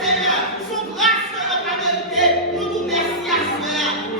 Seigneur, son grâce que nous avons mérité, nous nous merci à Seigneur.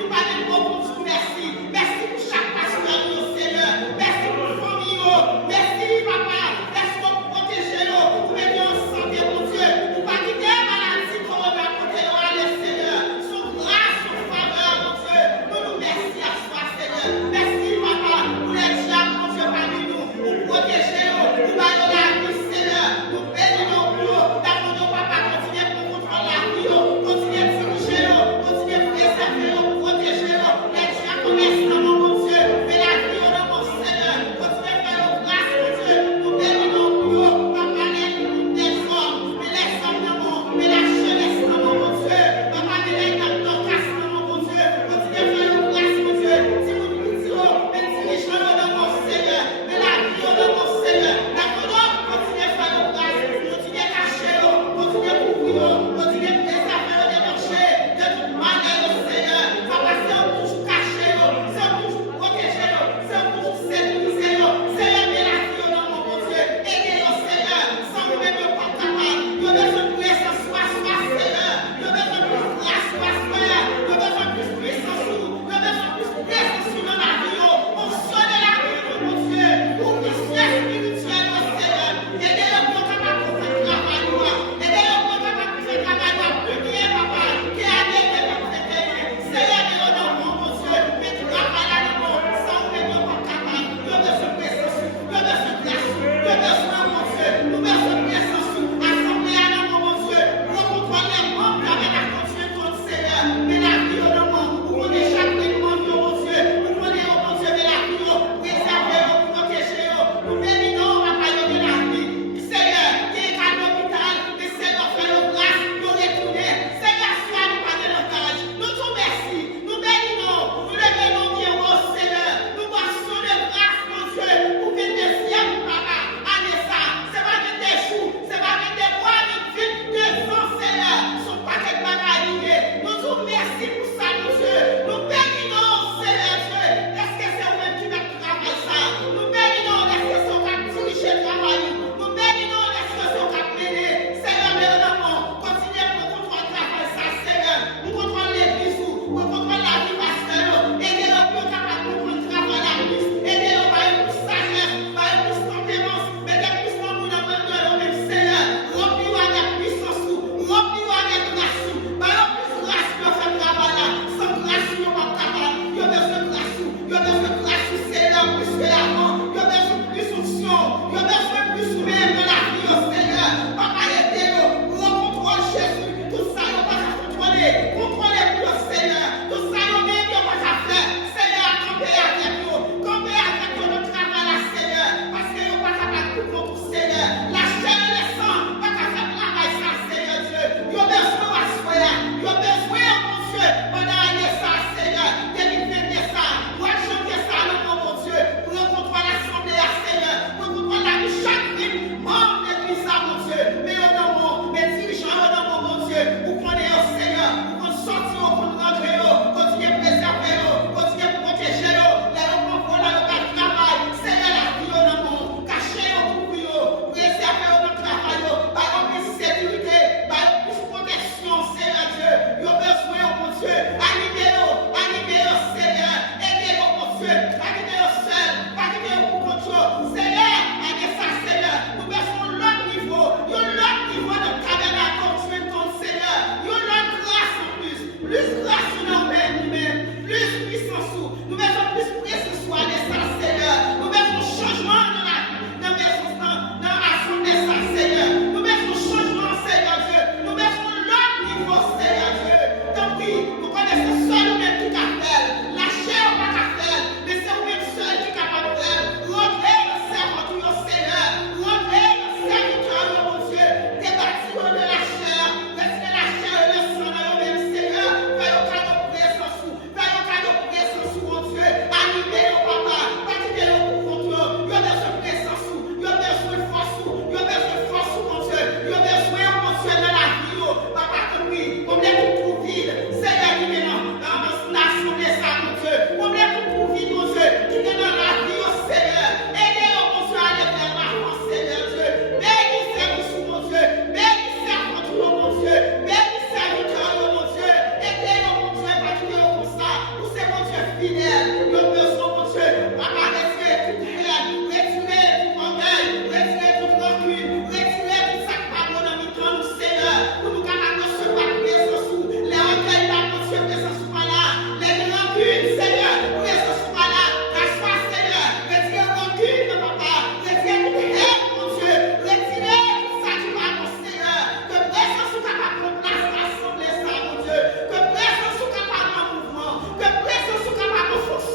fidèle. Nous besoin, mon Dieu, papa, retirer toute haine, retirer tout orgueil, retirer toute rancune, retirer tout ça qui va bon dans notre temps, Seigneur, pour nous capables de recevoir présence sous les orgueils, la pensée, présence sous là, les rancunes, Seigneur, présence sous là, la foi, Seigneur, retirer rancune, papa, retirer toute haine, mon Dieu, retirer tout ça qui va bon, Seigneur, que présence soit capable de place l'assemblée, ça, mon Dieu, que présence soit capable en mouvement, que présence soit capable de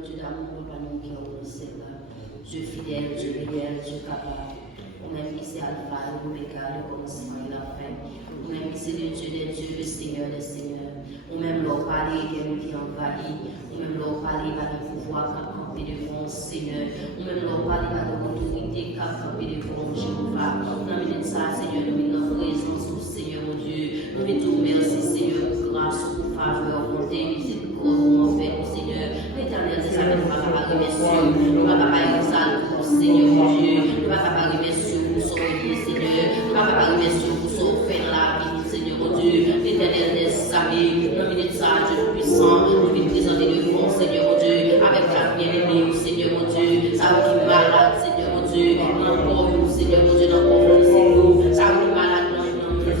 Dieu d'amour, pas nous qui avons Seigneur. Dieu fidèle, Dieu réel, Dieu capable. Nous-mêmes qui c'est Alpha et Oméga, le commencement et la fin. Nous-mêmes qui c'est le Dieu des dieux, le Seigneur des seigneurs. Nous-mêmes leur parler, qui envahit. Nous-mêmes leur parler, par le pouvoir qui a campé devant Seigneur. Nous-mêmes leur parler, par l'autorité qui a campé devant Jéhovah. Nous avons ça, Seigneur, nous venons en présence au Seigneur, mon Dieu. Nous venons merci, Seigneur, pour grâce, pour faveur, pour tes miséricordes, mon Père, Seigneur. L'éternel des amis, nous ne va pas remercier, nous ne va pas exalter pour Seigneur, mon Dieu. Nous ne va pas remercier pour son Seigneur. Nous ne va pas remercier pour son faire la vie, Seigneur, mon Dieu. L'éternel des amis, nous venons ça, Dieu puissant, nous venons présenter devant Seigneur, mon Dieu, avec la bien-aimé, Seigneur, mon Dieu. Ça qui est malade, Seigneur, mon Dieu. Encore, Seigneur, mon Dieu, dans ton Seigneur. Ça qui est malade,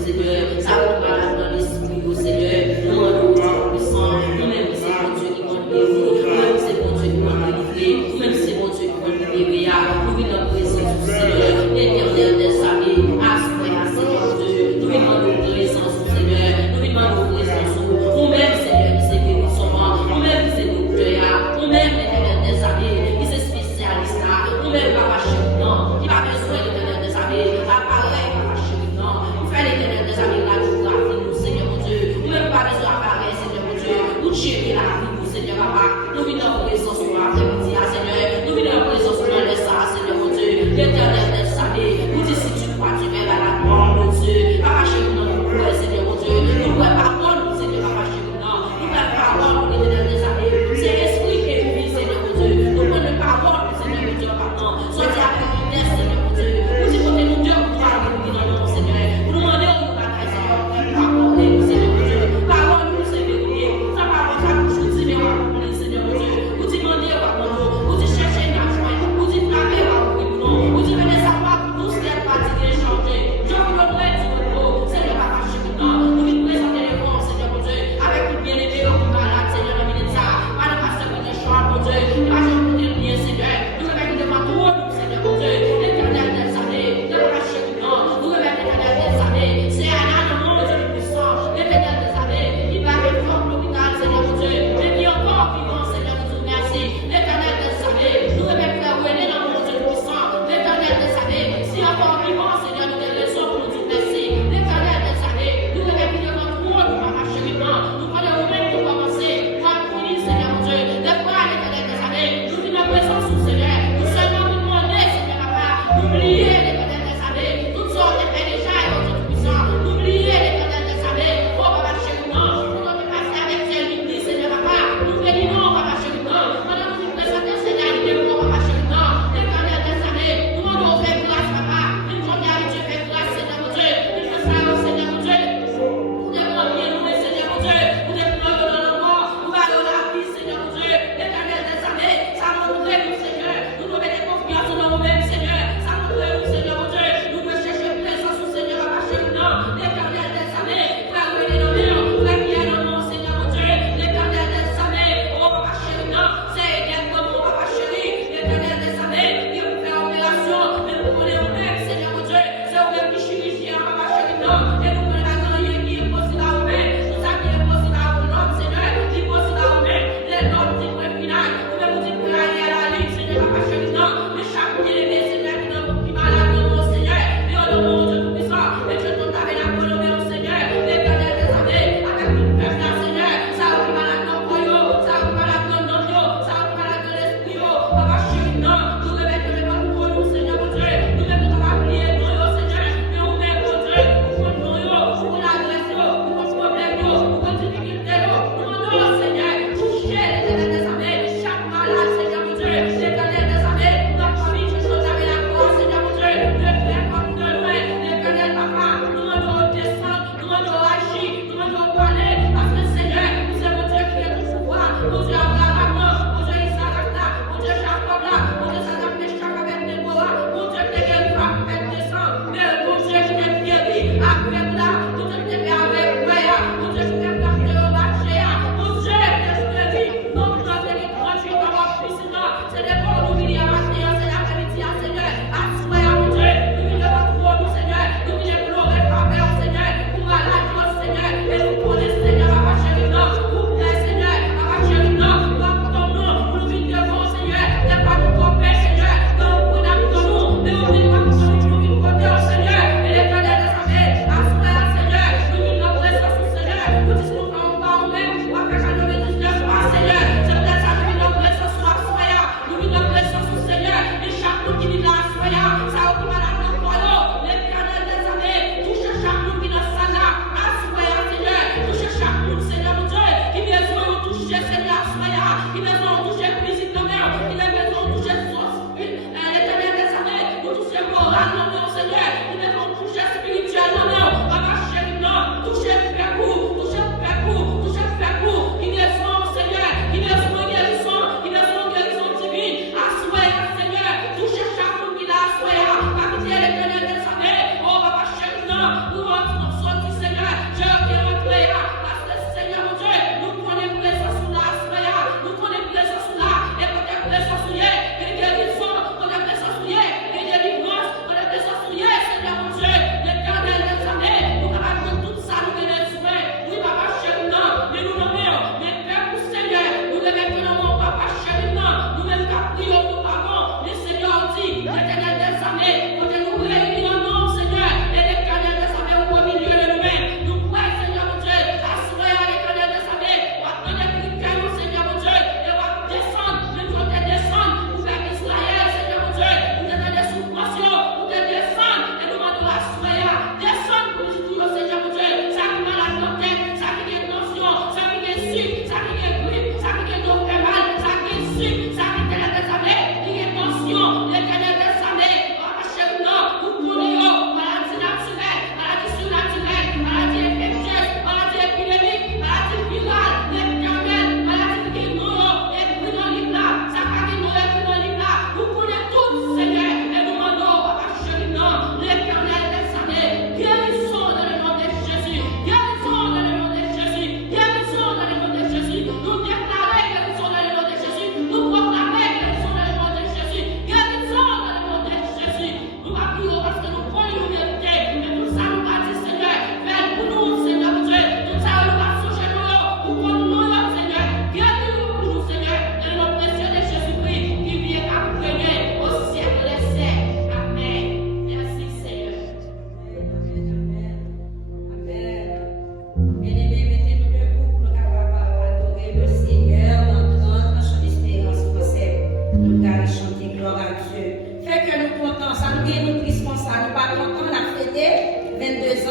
Seigneur. Ça qui est malade dans l'esprit, Seigneur. Nous sommes puissants. Nous-mêmes, c'est mon Dieu qui m'a guéri. Nous-mêmes, c'est mon Dieu qui m'a délivré. Nous-mêmes, c'est mon Dieu qui m'a libéré. Nous venons en présence du Seigneur. L'éternel des amis. Assois, Seigneur Dieu. Nous venons en présence du Seigneur. Nous venons en présence du Seigneur. Nous-mêmes, Seigneur, qui c'est guérissement. Nous-mêmes, qui c'est nous cœur. Nous-mêmes, l'éternel des amis.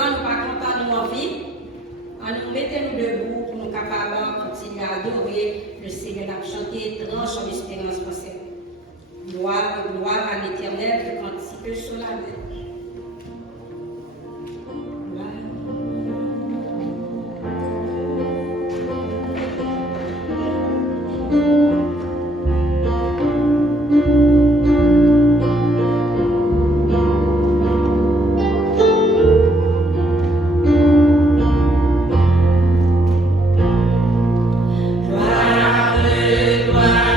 nous ne pas contents de nos vies. Nous mettons-nous debout pour nous capables de continuer à adorer le Seigneur, à chanter tranche en espérance française. Gloire à l'Éternel que quand il peut sur la terre. Gloire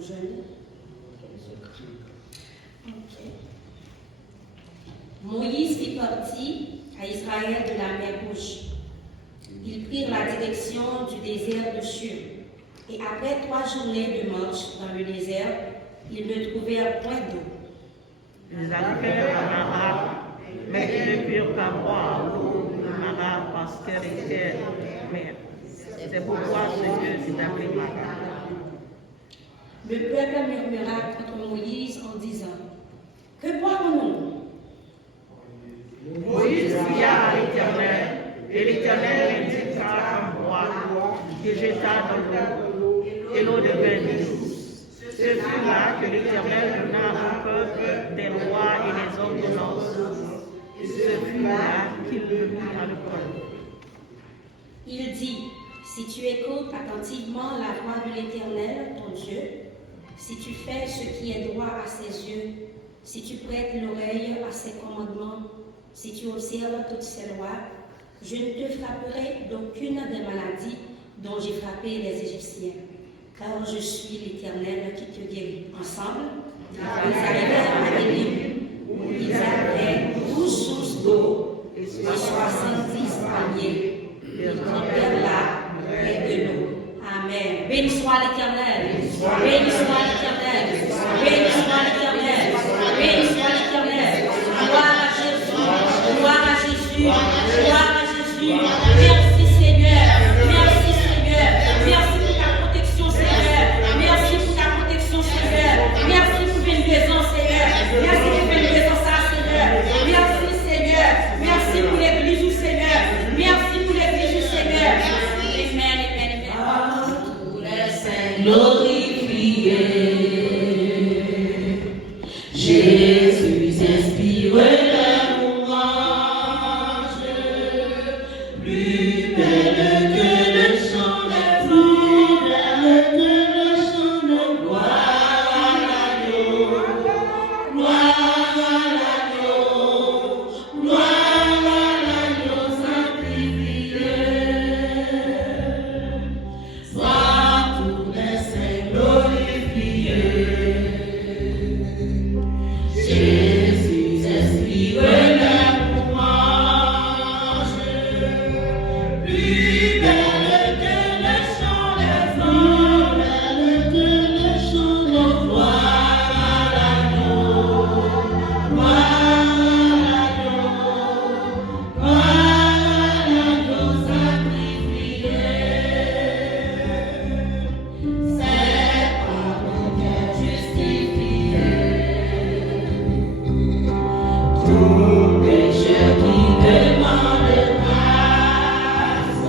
nous jeûner. Ok. Moïse fit partie à Israël de la mer Rouge. Ils prirent la direction du désert de Shur. Et après 3 journées de marche dans le désert, ils ne trouvèrent point d'eau. Ils arrivèrent à Mara, mais ils ne purent pas boire l'eau de Mara parce qu'elle était amère. C'est pourquoi ce lieu s'est appelé Mara. Le peuple murmura contre Moïse en disant, que boirons-nous? Moïse cria à l'Éternel, et l'Éternel indiqua un bois qui jeta dans l'eau, et l'eau devint douce. Ce fut là que l'Éternel donna au peuple des lois et des ordonnances. Et ce fut là qu'il le mit à l'école. Il dit, si tu écoutes attentivement la voix de l'Éternel, ton Dieu, si tu fais ce qui est droit à ses yeux, si tu prêtes l'oreille à ses commandements, si tu observes toutes ses lois, je ne te frapperai d'aucune des maladies dont j'ai frappé les Égyptiens, car je suis l'Éternel qui te guérit. Ensemble, ils arrivèrent à Élim, où ils avaient 12 sources d'eau et 70 paniers. Ils campèrent là, près de l'eau. Amen. Béni soit l'Éternel. Béni soit l'Éternel. Béni soit l'Éternel. Béni soit l'Éternel. Gloire à Jésus. Gloire à Jésus. Gloire à Jésus. Merci Seigneur. Merci Seigneur. Merci pour ta protection Seigneur. Merci pour ta protection Seigneur. Merci pour une maison Seigneur. Merci pour une maison ça Seigneur. Merci Seigneur. Merci pour l'église du Seigneur. Merci pour l'église du Seigneur. Amen. Glorifié, Jésus inspire la louange, plus belle que le chant des flots, belle que le chant de gloire à l'agneau, gloire à l'agneau, gloire à l'agneau sacrifié. Jésus inspire la louange, plus belle que le chant des flots, belle que le chant de gloire à l'agneau, gloire à l'agneau sacrifié. C'est par nous qu'est justifié. Tout pécheur qui demande grâce,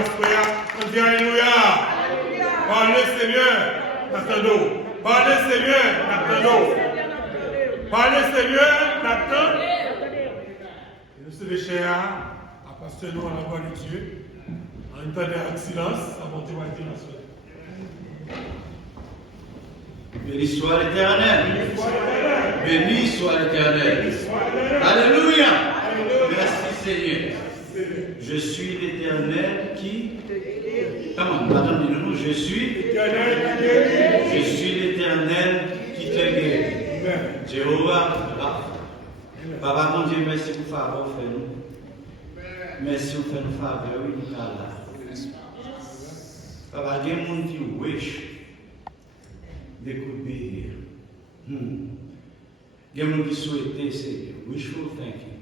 On dit Alléluia. Parlez Seigneur, n'attendons. Parlez Seigneur, n'attendons. Parlez Seigneur, n'attendons. Nous sommes chers à passer nous à la voix de Dieu. En entendant avec silence, avant de dire la suite. Béni soit l'Éternel. Béni soit l'Éternel. Alléluia. Merci Seigneur. Je suis l'Éternel qui... Comment? Attendez, non, je suis l'Éternel qui te guérit. Jéhovah, Papa mon Dieu, merci pour faveur, frère nous. Merci pour faire nous faveur, oui, nous là. Papa, il y a des gens qui wish découvrir. Il y a des gens qui souhaitent, Seigneur, wishful thinking.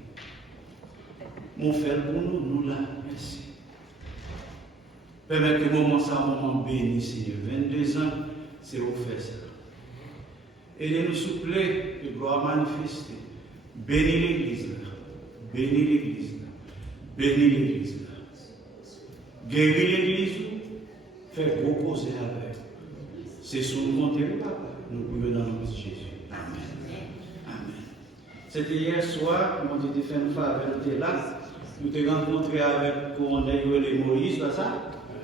Mon frère, pour nous, nous là, merci. Permettez que moment ça, un moment béni, Seigneur. 22 ans, c'est vous faire ça. Aidez-nous, s'il vous plaît, de gloire manifester. Bénis l'église là. Bénis l'église là. Bénis l'église là. Guéris l'église, fais proposer avec. C'est sous le compte de Papa. Nous prions dans le nom de Jésus. Amen. Amen. C'était hier soir, mon Dieu t'a fait une faveur, nous étions là. Nous t'ai rencontré avec Corneille et Moïse, c'est ça?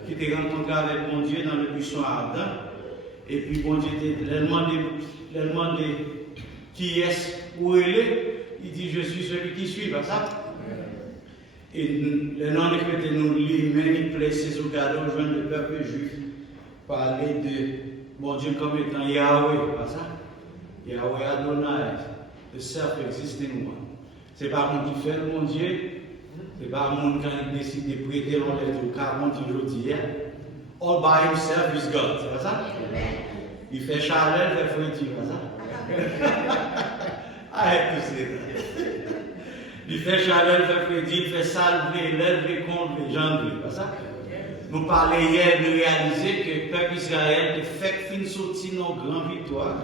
Qui t'ai rencontré avec mon Dieu dans le buisson ardent. Et puis mon Dieu t'a demandé qui est-ce, où il est. Il dit, je suis celui qui suit, pas ça? Et le nom de Christ nous lit, mais il place au cadeau, joindre le peuple juif, parler de mon Dieu comme étant Yahweh, pas ça? Yahweh Adonai, the self-existing one. C'est pas mon qui fait mon Dieu, c'est pas mon qui décide de prêter l'enlève au 40 aujourd'hui. All by himself is God, c'est pas ça? Il fait chaleur, il fait fouettis, pas ça? Arrête tout ça. Il fait chaleur, il fait fouettis, il fait salver, lever contre les gens, pas ça? Nous parlions hier de réaliser que le peuple Israël a fait fin sortir nos grandes victoires,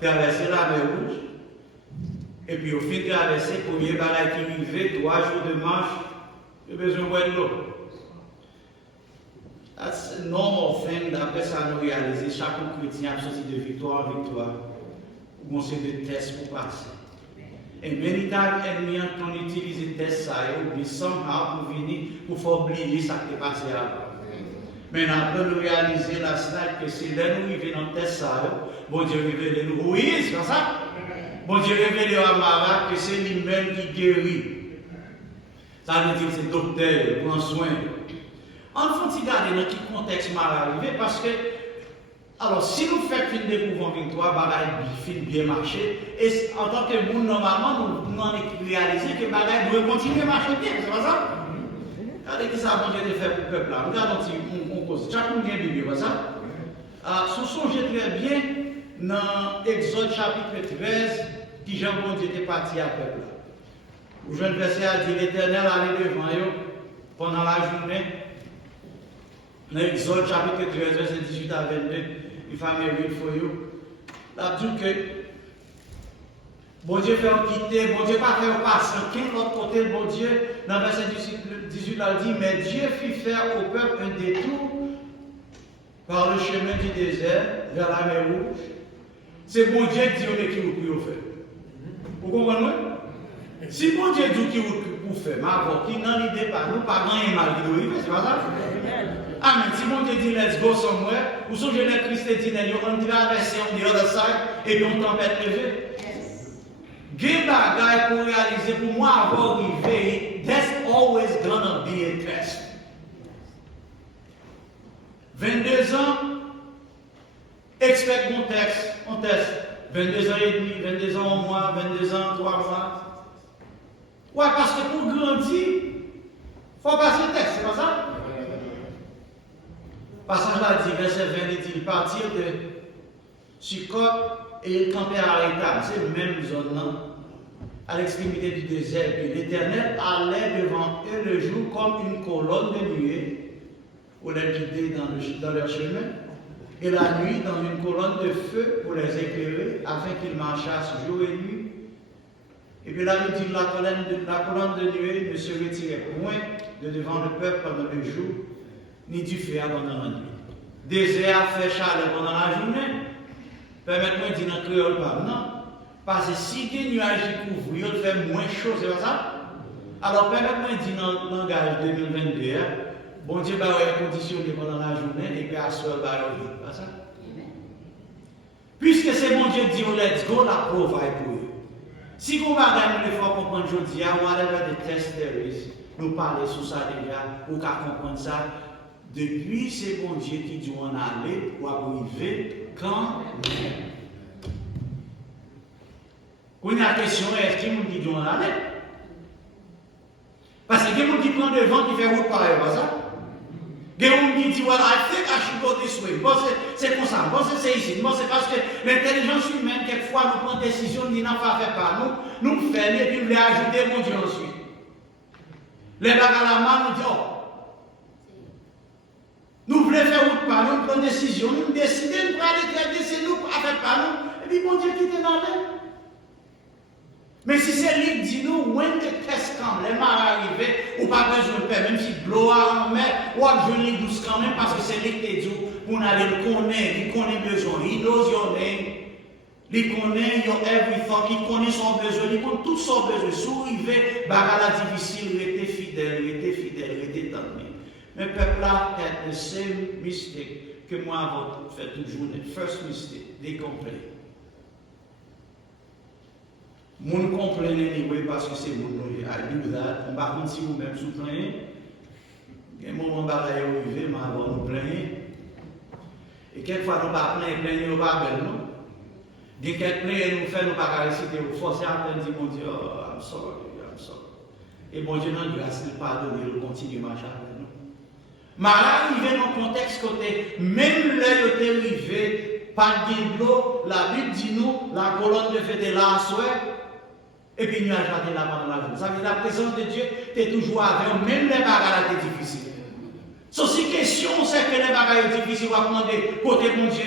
traverser la mer Rouge. Et puis au fin de traverser, premier barrage qui arrivait, 3 jours de marche, il a besoin de l'eau. That's a normal thing, d'après ça nous réaliser, chaque chrétien a sorti de victoire en victoire. On sait des tests pour passer. Et many times, l'ennemi on utilise des tests, ça, ou somehow pour venir, pour faire oublier ça qui est passé avant. Mais après nous réaliser la slide que si là nous vivons dans le test, ça, bon Dieu révèle nous, oui, c'est comme ça. Bon Dieu révèle à Marat que c'est lui-même qui guérit. Ça veut dire que c'est docteur, prend soin. En faut regarder dans quel contexte mal arrivé parce que, alors si nous faisons une découverte victoire, bagaille bien marcher, et en tant que monde, normalement, nous avons réalisé que bagaille doit continuer à marcher bien, c'est pas ça? Regardez qui ça a Dieu fait pour le peuple là. Regardons si on cause. Chaque monde vient de Bible, pas ça? Sous songez très bien dans Exode chapitre 13, qui Jean-Bon Dieu était parti à peuple là. Où je le verset a dit l'Éternel allait devant eux pendant la journée. Dans Exode chapitre 13, verset 18 à 22, il faut read for you. Là, dit que bon Dieu fait en quitter, bon Dieu pas fait en passer, qui l'autre côté, bon Dieu, dans verset 18, là, dit, mais Dieu fit faire au peuple un détour par le chemin du désert vers la mer Rouge. C'est bon Dieu qui dit qui vous pouvez faire. Vous comprenez? Si bon Dieu dit qui vous fait, mais avant, qui n'a l'idée pas, nous pas grand mal qui doit arriver, c'est pas ça? Amen. Si mon Dieu dit let's go somewhere, ou si je l'ai Christ dit, on traverse on the other side et puis on tempête levée. Give bagaille pour réaliser, pour moi avoir arrivé, there's always gonna be a test. 22 ans, expect mon texte, on teste. 22 ans et demi, 22 ans au mois, 22 ans, 3 mois. Ouais, parce que pour grandir, il faut passer le texte, c'est pas ça? Passage là dit, verset 20, il dit, partir de Sukkot et il campait à Étam, c'est la même zone là, à l'extrémité du désert. Et l'Éternel allait devant eux le jour comme une colonne de nuée pour les guider dans leur chemin, et la nuit dans une colonne de feu pour les éclairer, afin qu'ils marchassent jour et nuit Et puis la Bible dit la colonne de nuée ne se retirait point de devant le peuple pendant le jour, ni du feu pendant la nuit. Désert fait chaleur pendant la journée. Permettez-moi de dire dans le créole pas non. Parce que si des nuages couvrent, il fait moins chaud, c'est pas ça? Alors permettez-moi de dire dans le langage 2022, bon Dieu va conditionner pendant la journée et puis à soir va vite, pas ça? Puisque c'est bon Dieu dit, let's go, la provide pour eux. Si vous regardez le fois comprendre aujourd'hui, whatever the test there is, nous parler sur ça déjà, ou qu'à comprendre ça, depuis c'est bon Dieu qui dit on aller pour arriver quand même. Quand il y a une question, est-ce qu'il y a qui dit on aller? Parce qu'il y a des gens qui prennent devant qui fait route pareil, pas ça? Il y a des gens qui disent, well, I think I should go this way. Bon, c'est comme ça. Bon, c'est ici. Bon, c'est parce que l'intelligence humaine, quelquefois, nous prend des décisions, nous disons, non, pas faire pas. Nous faisons, et puis nous les ajouter, mon Dieu, ensuite. Les bagages à la main, nous disons, nous voulons faire route par nous, nous prenons des décisions, nous décidons, nous aller traiter, c'est nous, pas faire par nous. Et puis, mon Dieu, qui est dans l'air. Mais si c'est lui qui dit nous, when the test comes, les marins arrivent, ou pas besoin de faire, même si l'eau en mer, ou à jouer douce quand même, parce que c'est lui qui dit pour aller le connaître, il connaît besoin, il knows your name, il connaît your every thought, il connaît son besoin, il connaît tout son besoin. Sourivé, bagala difficile, il était fidèle, il était tendre. Mais le peuple là a the same mistake que moi avant fait toujours, the first mistake, they complain. Moun complain anyway parce que c'est moun noyé. I do that. On va contre si vous-même sous plaigner. Il y a un moment où arrivé, mais avant nous plaigner. Et quelquefois nous pas plaigner, nous pas belle, non? Il y a quelques plaigner, nous fait, nous pas réciter, nous forcer à plaindre, dire, mon Dieu, oh, I'm sorry. Et bon Dieu, dans grâce, il pardonne, il continue à marcher avec nous. Mais là, arrivé dans le contexte côté, même là, il est arrivé, pas de l'eau, la Bible dit nous, la colonne de fête est là à souhait. Et puis, nous avons là pendant la journée. Ça veut dire la présence de Dieu, tu es toujours avec eux, même les bagages étaient difficiles. So, si question, c'est que les bagages sont difficiles, on va demander côté mon Dieu,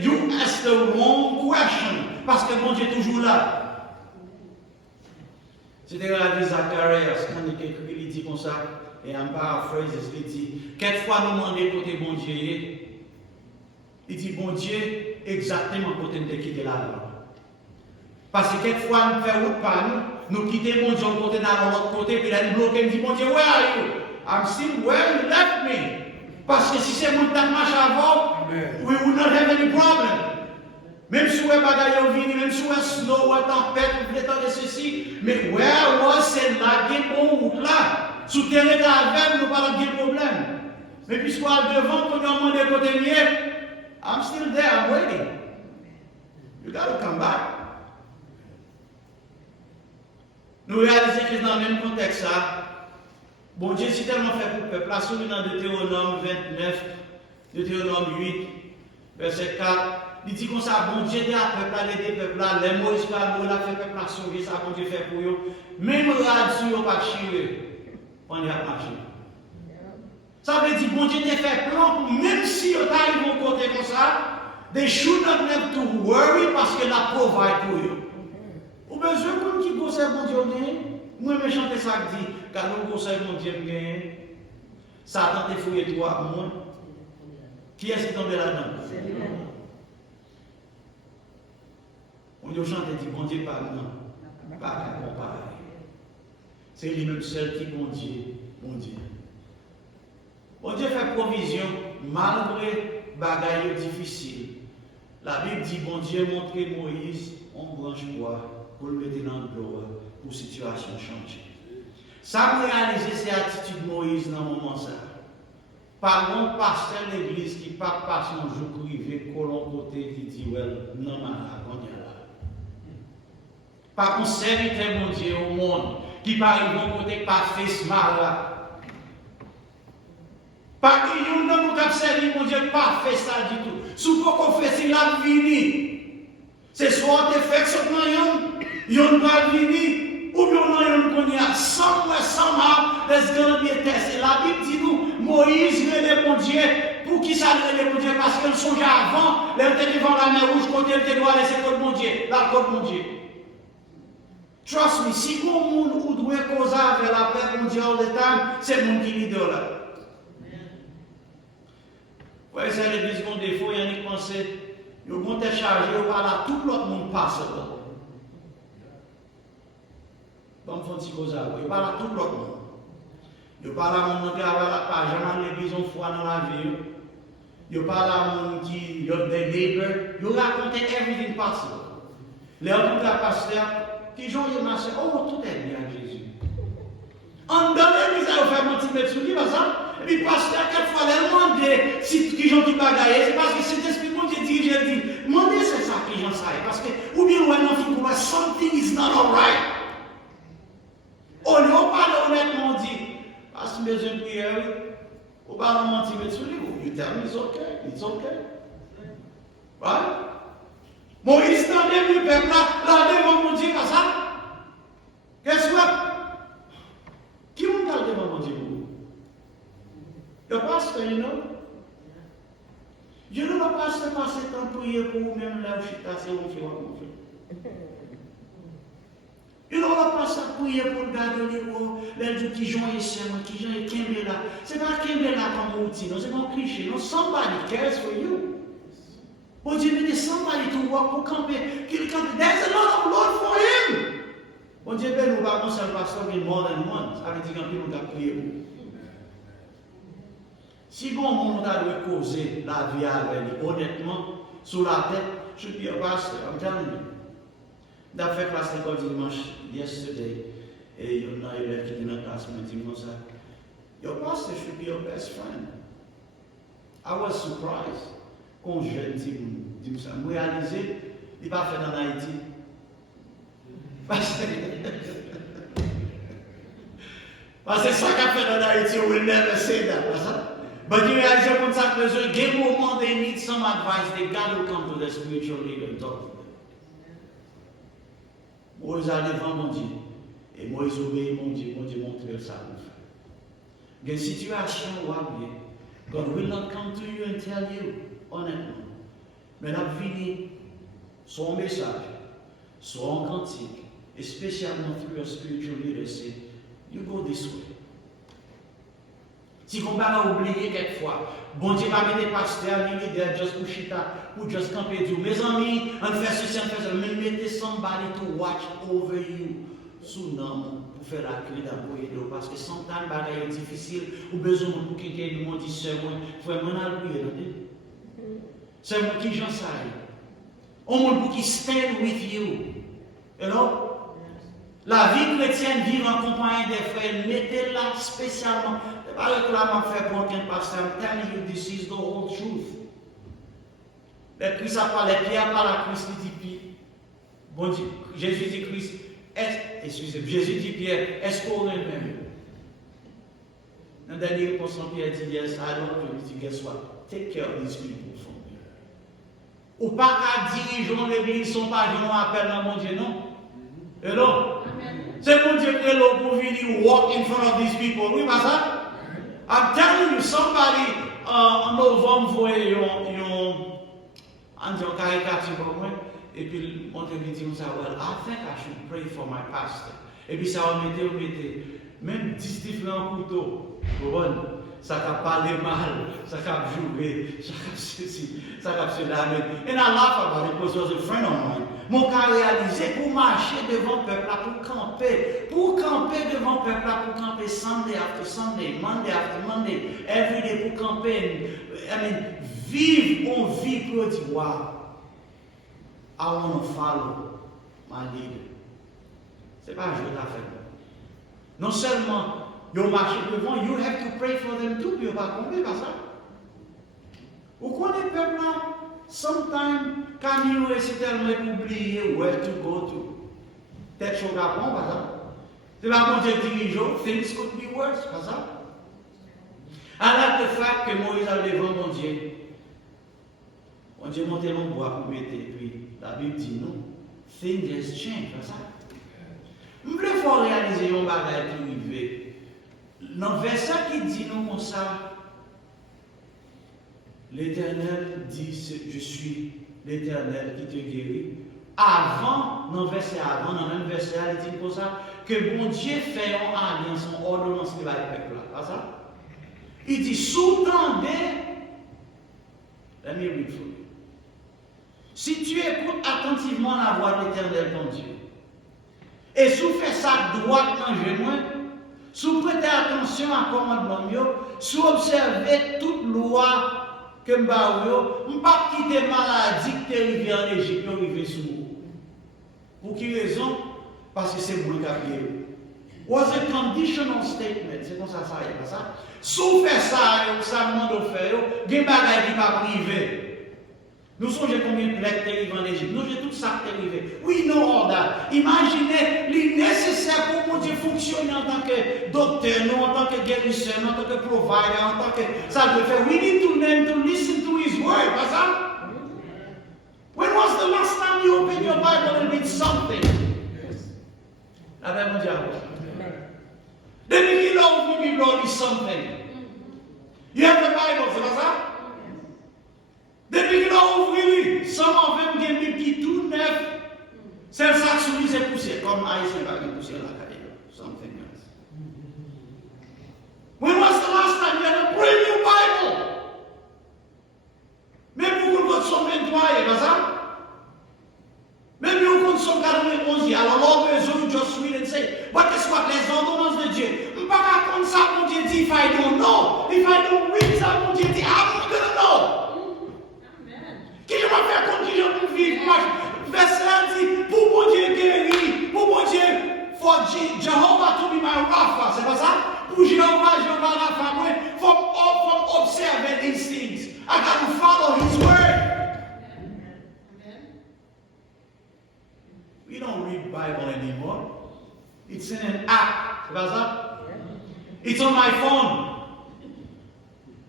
you ask the wrong question. Parce que mon Dieu est toujours là. C'était la vie de Zacharias, quand il dit comme ça, et en paraphrase, il dit, quelquefois nous demandons côté mon Dieu, il dit, bon Dieu, exactement côté de quitter là-bas. Parce que quelquefois, nous faisons route par nous quittons mon Dieu côté dans l'autre côté, puis là, nous bloquons, nous disons, mon Dieu, where are you? I'm still where you left me. Parce que si c'est mon temps de marche avant, we will not have any problem. Même si vous avez bagaille au vini, même si vous avez snow, ou tempête, ou le temps de ceci, mais where was c'est là, qui est bon route là? Sous terrain d'avec, nous parlons de problème. Mais puisqu'on a devant, quand on demande côté mieux, I'm still there, I'm waiting. You gotta come back. Nous réalisons que dans le même contexte, bon Dieu, c'est tellement fait pour le peuple. Là, souvenez dans Deutéronome 29, Deutéronome 8, verset 4, il dit comme ça, bon Dieu, dit à peuple, les peuples là, les Moïse, pas il a fait peuple là, sauver ça, bon Dieu fait pour eux. Même là-dessus, pas chier, on y a marché. Ça veut dire, bon Dieu, t'a fait plan pour, même si on arrive au côté comme ça, they should not have to worry parce que la provide pour eux. Ou besoin qu'on qui conseille mon Dieu gagne. Moi me chanter ça qui dit car nous conseille mon Dieu gagne. Satan te fouillé toi moi. Qui est-ce qui tombe là-dedans? C'est lui. On nous chante dit bon Dieu pas non. Pas comparer. C'est lui-même seul qui bon Dieu. Bon Dieu fait provision malgré bagaille difficile. La Bible dit bon Dieu montrer Moïse en branche bois pour le mettre dans le dos pour la situation changer. Ça me réaliser ces attitudes de Moïse dans le moment ça. Par contre, pasteur de l'église qui pas passe un jour privé, colon côté qui dit well, non, on y là. Par contre, serviteur mon Dieu au monde qui par bon côté pas fait mal là. Par contre, il y a un homme qui a servi mon Dieu pas fait ça du tout. Sous quoi qu'on fait, c'est la vie. C'est soit tu fais ce plan, yon va venir, ou bien on connaît somewhere, somehow, there's going to be a test. Et la Bible dit nous, Moïse relève mon Dieu, pour qui ça relève mon Dieu? Parce qu'il songeait avant, il était devant la mer rouge, côté il doit laisser côté mon Dieu, la côte mon Dieu. Trust me, si vous monde ou doit causer avec la paix mondiale de temps, c'est le monde qui leader là. Ouais, c'est l'église qu'on défaut, il y a une pensée, ils vont te charger, ils vont là, tout l'autre monde passe là. Bon, faut dire cause là, ils parlent à tout l'autre monde. Ils parlent à mon qui a la page, jamais l'église on foi dans la vie. Ils parlent à mon qui, des neighbors, ils racontent everything possible. Les autres pasteurs, qui ont eu marché, oh, tout est bien Jésus. En dans l'église, ils ont fait mon petit peu de souliers, ça. Et puis, pasteur, quelquefois, les demander si qui ont dit bagaille, c'est parce que cet esprit, mon Dieu dit, j'ai dit, demandez c'est ça qui j'en sais. Parce que, ou bien, ouais, non, pour something is not alright. Au lieu de parler honnêtement, on dit, parce que besoin de prière, ou pas mentir, mais sur lui, you tell me it's okay. Right? Moïse t'a dit, le peuple là devant mon Dieu, pas ça? Qu'est-ce que qui vous parle devant mon Dieu? Le pasteur, you know? Je ne veux pas passer temps pour prier pour vous-même là, je suis assez au fait. Il n'aura pas ça pour prier pour garder les mots, les gens qui jouent ici, qui jouent et qui là. Ce n'est pas qui là comme outil, c'est pas un cliché. Non, somebody cares for you. Oh Dieu, mais somebody to walk pour camper. There's a lot of Lord for him. Oh Dieu, ben nous va commencer à passer avec more than one. Ça veut dire qu'on peut prier pour. Si bon monde a dû causer la vie avec lui, honnêtement, sous la tête, je suis un pasteur, I'm telling you. J'ai fait classe l'école dimanche, yesterday, et il y a un élève qui est dans la classe, me dit comme ça, your pastor should be your best friend. I was surprised. Quand je dis ça, je réalisé, il n'est pas fait en Haïti. Parce que ça qu'a fait en Haïti, we will never say that. But you realize comme ça que les gens, moment they need some advice, they got to come to the spiritual leader and talk to them. Moïse allait devant mon Dieu. Et Moïse obéit mon Dieu montre ça pour faire. Il y a une situation où God will not come to you and tell you, honnêtement. Mais la vie, son message, son cantique, et spécialement through your spiritual leader, c'est you go this way. Si on va oublier quelquefois, bon Dieu va mettre des pasteurs, les leaders, just pour chita, pour just camper Dieu. Mes amis, on fait ceci, on fait ça, mais mettez somebody to watch over you. Sous nom, pour faire la clé d'abord et d'eau, parce que sans temps, bagaille est difficile, ou besoin pour quelqu'un du monde dit, c'est moi, frère, moi, n'a prié, c'est moi qui j'en sais. On monde pour qui stand with you. You know? La vie chrétienne vit en compagnie des frères, mettez-la spécialement. C'est pas réclame à faire pour aucun pasteur. I'm telling you, this is the whole truth. Les Christ a parlé, Pierre parle à Christ, il dit, bon Dieu, Jésus dit Christ, excusez-moi, Jésus dit Pierre, est-ce qu'on est même? Dans la dernière réponse, Pierre dit, yes, I love you. Il dit, guess what? Take care of these people for me. Ou pas qu'à dirigeants l'église, ils ne sont pas venus appel dans mon Dieu, non? Et non? C'est mon Dieu qui est là pour venir walk in front of these people. Oui, pas ça? I'm telling you, somebody en novembre voyait un caricature pour moi. Et puis, mon Dieu lui dit, well, I think I should pray for my pastor. Et puis, ça va mettre, même 10 différents couteaux. Ça va parler mal, ça va jouer, ça va ceci, ça va cela. Et I laugh about it because he was a friend of mine. Mon cas réalisé pour marcher devant le peuple, pour camper devant le peuple, pour camper Sunday after Sunday, Monday after Monday, every day pour camper. Vivre, on vit pour dire, wow, I want to follow my leader. Ce n'est pas un jeu d'affaires. Non seulement, ils marché devant, you have to pray for them too, puis ils ne vont pas camper, pas ça. Vous connaissez le peuple là? Sometimes, quand you essaie tellement oublier where to go to, peut-être chaud à bon, par exemple. C'est pas mon Dieu dirigeant, things could be worse, pas ça. Alors, le fait que Moïse a devant mon Dieu, mon Dieu montait mon bois pour mettre, puis la Bible dit non, things has changed, pas ça. Je voulais faire réaliser un bagage qui arrive. Dans le verset qui dit nous comme ça, l'Éternel dit, je suis l'Éternel qui te guérit, avant dans le verset avant, dans le même verset, il dit comme ça, que bon Dieu fait une alliance, une ordonnance avec le peuple. Pas ça? Il dit, sous-tendez, let me read for you. Si tu écoutes attentivement la voix de l'Éternel ton Dieu, et si tu fais ça droit dans le genou, si tu prêtez attention à commandement, si tu observes toute loi que je ne vais pas quitter maladie qui est arrivée en Égypte, qui est arrivée sous nous. Pour quelle raison? Parce que c'est vous qui avez guéri. Was a conditional statement, c'est comme ça, ça y est, pas ça? Si vous faites ça, ça demande de faire, il y a des bagages qui ne sont pas privés. Nous sommes combien de plaques qui arrivent en Égypte. Nous avons tout ça qui arrive. Oui, non, all that. Imaginez le nécessaire pour mon Dieu fonctionner en tant que docteur, nous, en tant que guérisseur, en tant que provider, en tant que. Ça doit faire. We need to learn to listen to His word, pas ça? When was the last time you opened your Bible and read something? Avec mon diable. Depuis qu'il a ouvert la Bible, read something. You have the Bible, c'est pas ça? Depuis qu'il a ouvert, some of them get des petits tout neufs. C'est ça que soumis c'est poussé, comme Haïtien va poussé la carrière. Something else. When was the last time you had a brand new Bible? Même pour vous consommez 23, pas ça? Même vous consommez 91, alors l'homme besoin just read and say, but guess what? Les ordonnances de Dieu. Je ne peux pas comme ça, mon Dieu dit, if I don't know, if I don't read ça, mon Dieu dit, I'm not gonna know. Qui je vais faire conclusion pour vivre? Verset dit, pour mon Dieu guéri, pour mon Dieu, for Jehovah to be my Rapha, c'est pas ça? Pour Jehovah Rapha, from observing these things, I got to follow His word. We don't read Bible anymore. It's in an app, c'est pas ça? It's on my phone.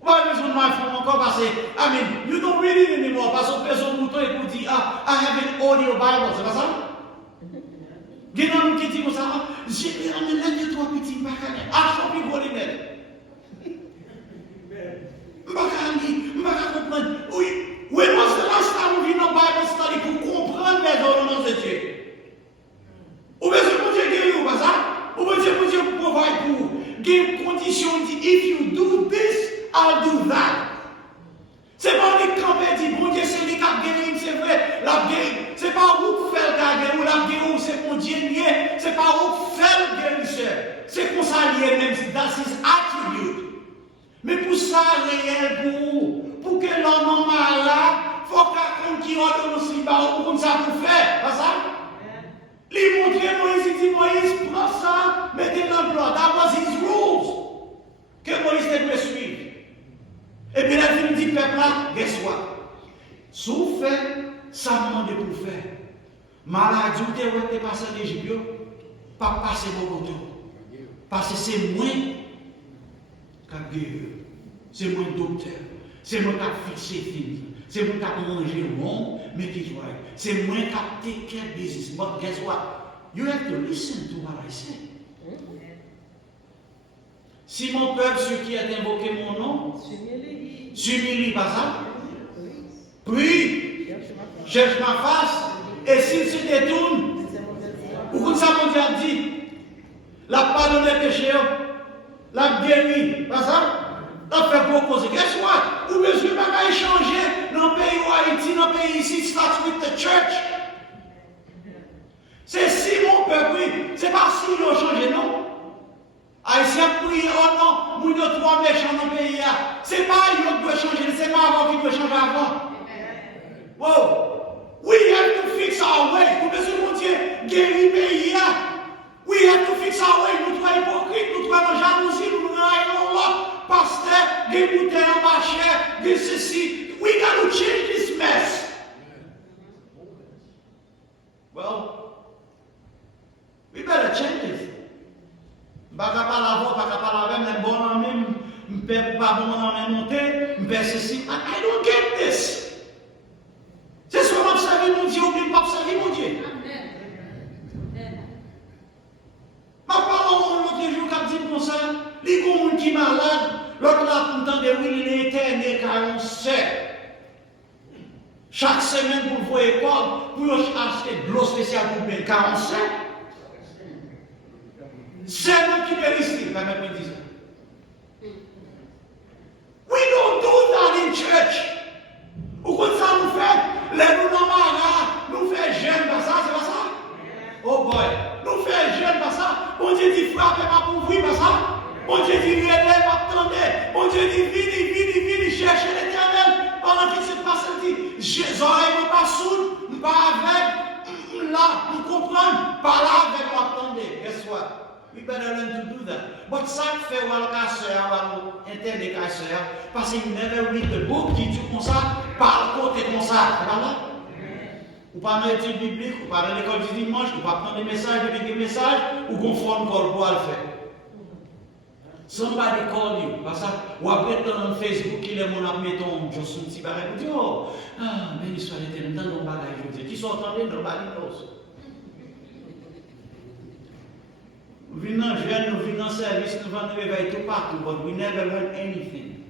Why is on my phone encore parce que, I mean, you don't read it anymore parce que personne bouton et vous dit, ah, I have an audio Bible, c'est pas ça? Il y a un qui dit comme ça, j'ai amené l'un de trois petits bacans, ah, je peux pas les mettre. Oui, when was the last time we read a Bible study pour comprendre les ordonnances de Dieu? Ou bien c'est pour Dieu guérir, pas ça? Ou bien c'est pour Dieu provide pour vous. Il y a une condition, dit, if you do this, I'll do that. C'est pas les campés dit, bon Dieu, c'est les cap guérir, c'est vrai, la guérir. C'est pas vous qui faites la guérir, ou la guérir, c'est mon Dieu lié. C'est pas vous qui faites le guérisseur. C'est pour ça lié même, that's his attribute. Mais pour ça, réel, pour que l'homme malade, il faut qu'il ordonne aussi, pour ça pour faire, pas ça? Il montre Moïse, il dit, Moïse, prends ça, mettez dans le plat. That was his rules. Que Moïse devait suivre. Et puis la Bible dit, peuple là, guess what? Si vous faites, ça demande pour faire. Maladie, vous êtes passé en Égypte, pas passer beaucoup de temps. Parce que c'est moi qui guérir. C'est moi docteur. C'est moi qui fixe things. C'est moi qui manger bon, make it right. C'est moi qui take care of business. But guess what? You have to listen to what I say. Si mon peuple, ceux qui ont invoqué mon nom, s'humilie, pas ça? Puis, cherche ma face, et s'il se détourne, ou comme ça, mon Dieu a dit, la pardonne des péchés, la guérit, pas ça? La fait proposer. Guess what? Ou besoin de changer dans le pays où Haïti, dans le pays ici, starts with the church. C'est si mon peuple, oui, c'est pas si ils ont changé, non? Haïtien prie, oh non, nous avons trois méchants dans le pays. C'est pas eux qui doivent changer, c'est pas avant qui doit changer avant. Wow! We have to fix our way. Nous besoin mon Dieu guérir le pays. We have to fix our way. Nous trois hypocrites, nous trois en jalousie, nous raillons là. Pasteur, des bouteilles en marché, des ceci. We got to change this mess. Well, we better change it. Pas capable d'avoir, pas capable d'avoir, mais bon en même, pas bon en même monter, mais ceci. I don't get this. C'est ce qu'on observe mon Dieu, ou bien pas observer mon Dieu. Ma parole, l'autre jour, quand dit comme ça, les gens qui sont malades, l'autre là, pour entendre, oui, il est éternel, car on sait. Chaque semaine, pour voir l'école, pour acheter de l'eau spéciale pour payer 45. C'est nous qui périssons, permettez-moi de dire ça. We don't do that in church. Ou comme ça nous fait, les nous nous fait jeûne par ça, c'est pas ça? Oh boy, nous fait jeûne par ça. Bon Dieu dit frappez ma pour ouvrir par ça. Bon Dieu dit relève, attendez. Bon Dieu dit vini, cherchez l'éternel. Pendant qu'il se passe, il dit, les oreilles ne pas sourdes, pas avec, là, nous comprenons, pas là avec, attendez. Guess what? We better learn to do that. But ça fait ou al casseur, ou interdit casseur, parce qu'il never read the book qui dit comme ça, par côté comme ça, c'est pas là? Ou pas dans l'étude biblique, ou pas dans l'école du dimanche, ou pas prendre des messages, des messages, ou conforme corps pour le faire. Somebody call you, parce que, ou après dans Facebook, il est mon ami, mettons, je suis un petit barré, vous dites, oh, béni soit l'éternel, dans nos bagages, je dis, qui sont entendus, nobody knows. Nous venons jeune, nous venons service, nous venons réveiller tout partout, but we never learn anything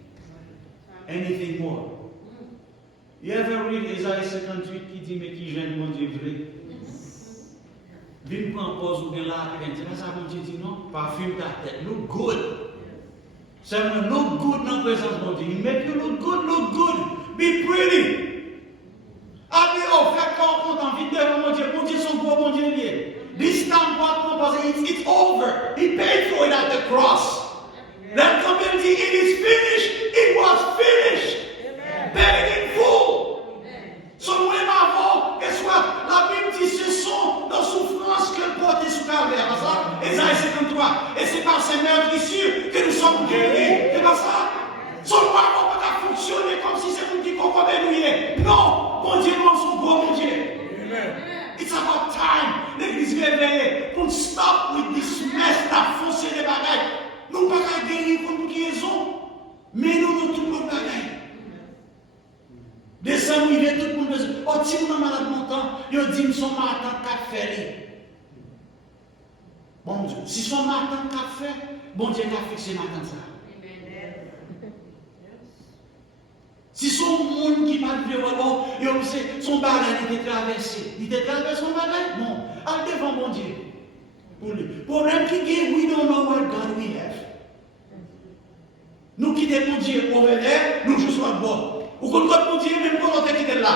more. You ever read Isaiah 58 qui dit, mais qui jeune, mon Dieu, vrai? Viens prendre pause ou bien là, c'est pas ça mon Dieu dit, non? Parfume ta tête, look good. C'est un look good dans la présence de mon Dieu. Make you look good, be pretty. Allez, oh, faites qu'on compte en vite devant mon Dieu, son beau, mon Dieu, lié. This time, God proposed, it's over. He paid for it at the cross. That community, it is finished. It was finished. Paid in full. So, même avant, guess what? La Bible dit, ce sont nos souffrances que portent sous calvaire. C'est ça? Ésaïe 53. Et c'est par ces meurtrissures que nous sommes guéris. C'est pas ça? Son roi ne va pas fonctionner comme si c'est nous qui comprenons. Non, mon Dieu, nous sommes beaux, mon Dieu. Amen. It's about time. L'église réveillée pour stop with this mess that fonctionne les bagailles. Nous ne pouvons pas guérir pour nous guérison, mais nous tout le monde bagaille. Descends, il est tout le monde besoin. Oh, si nous sommes malades longtemps, il dit nous sommes matin qu'à faire. Bon Dieu, si nous sommes matin qu'à faire, bon Dieu a fixé matin ça. Si son monde qui m'a dit, son bagage il était traversé. Il était traversé son bagage? Non. Allez devant mon Dieu. Pour lui. Problème qui est, we don't know what God we have. Nous quittons mon Dieu over there, nous jouons sur le bord. Ou qu'on compte mon Dieu, même quand l'autre quitté là.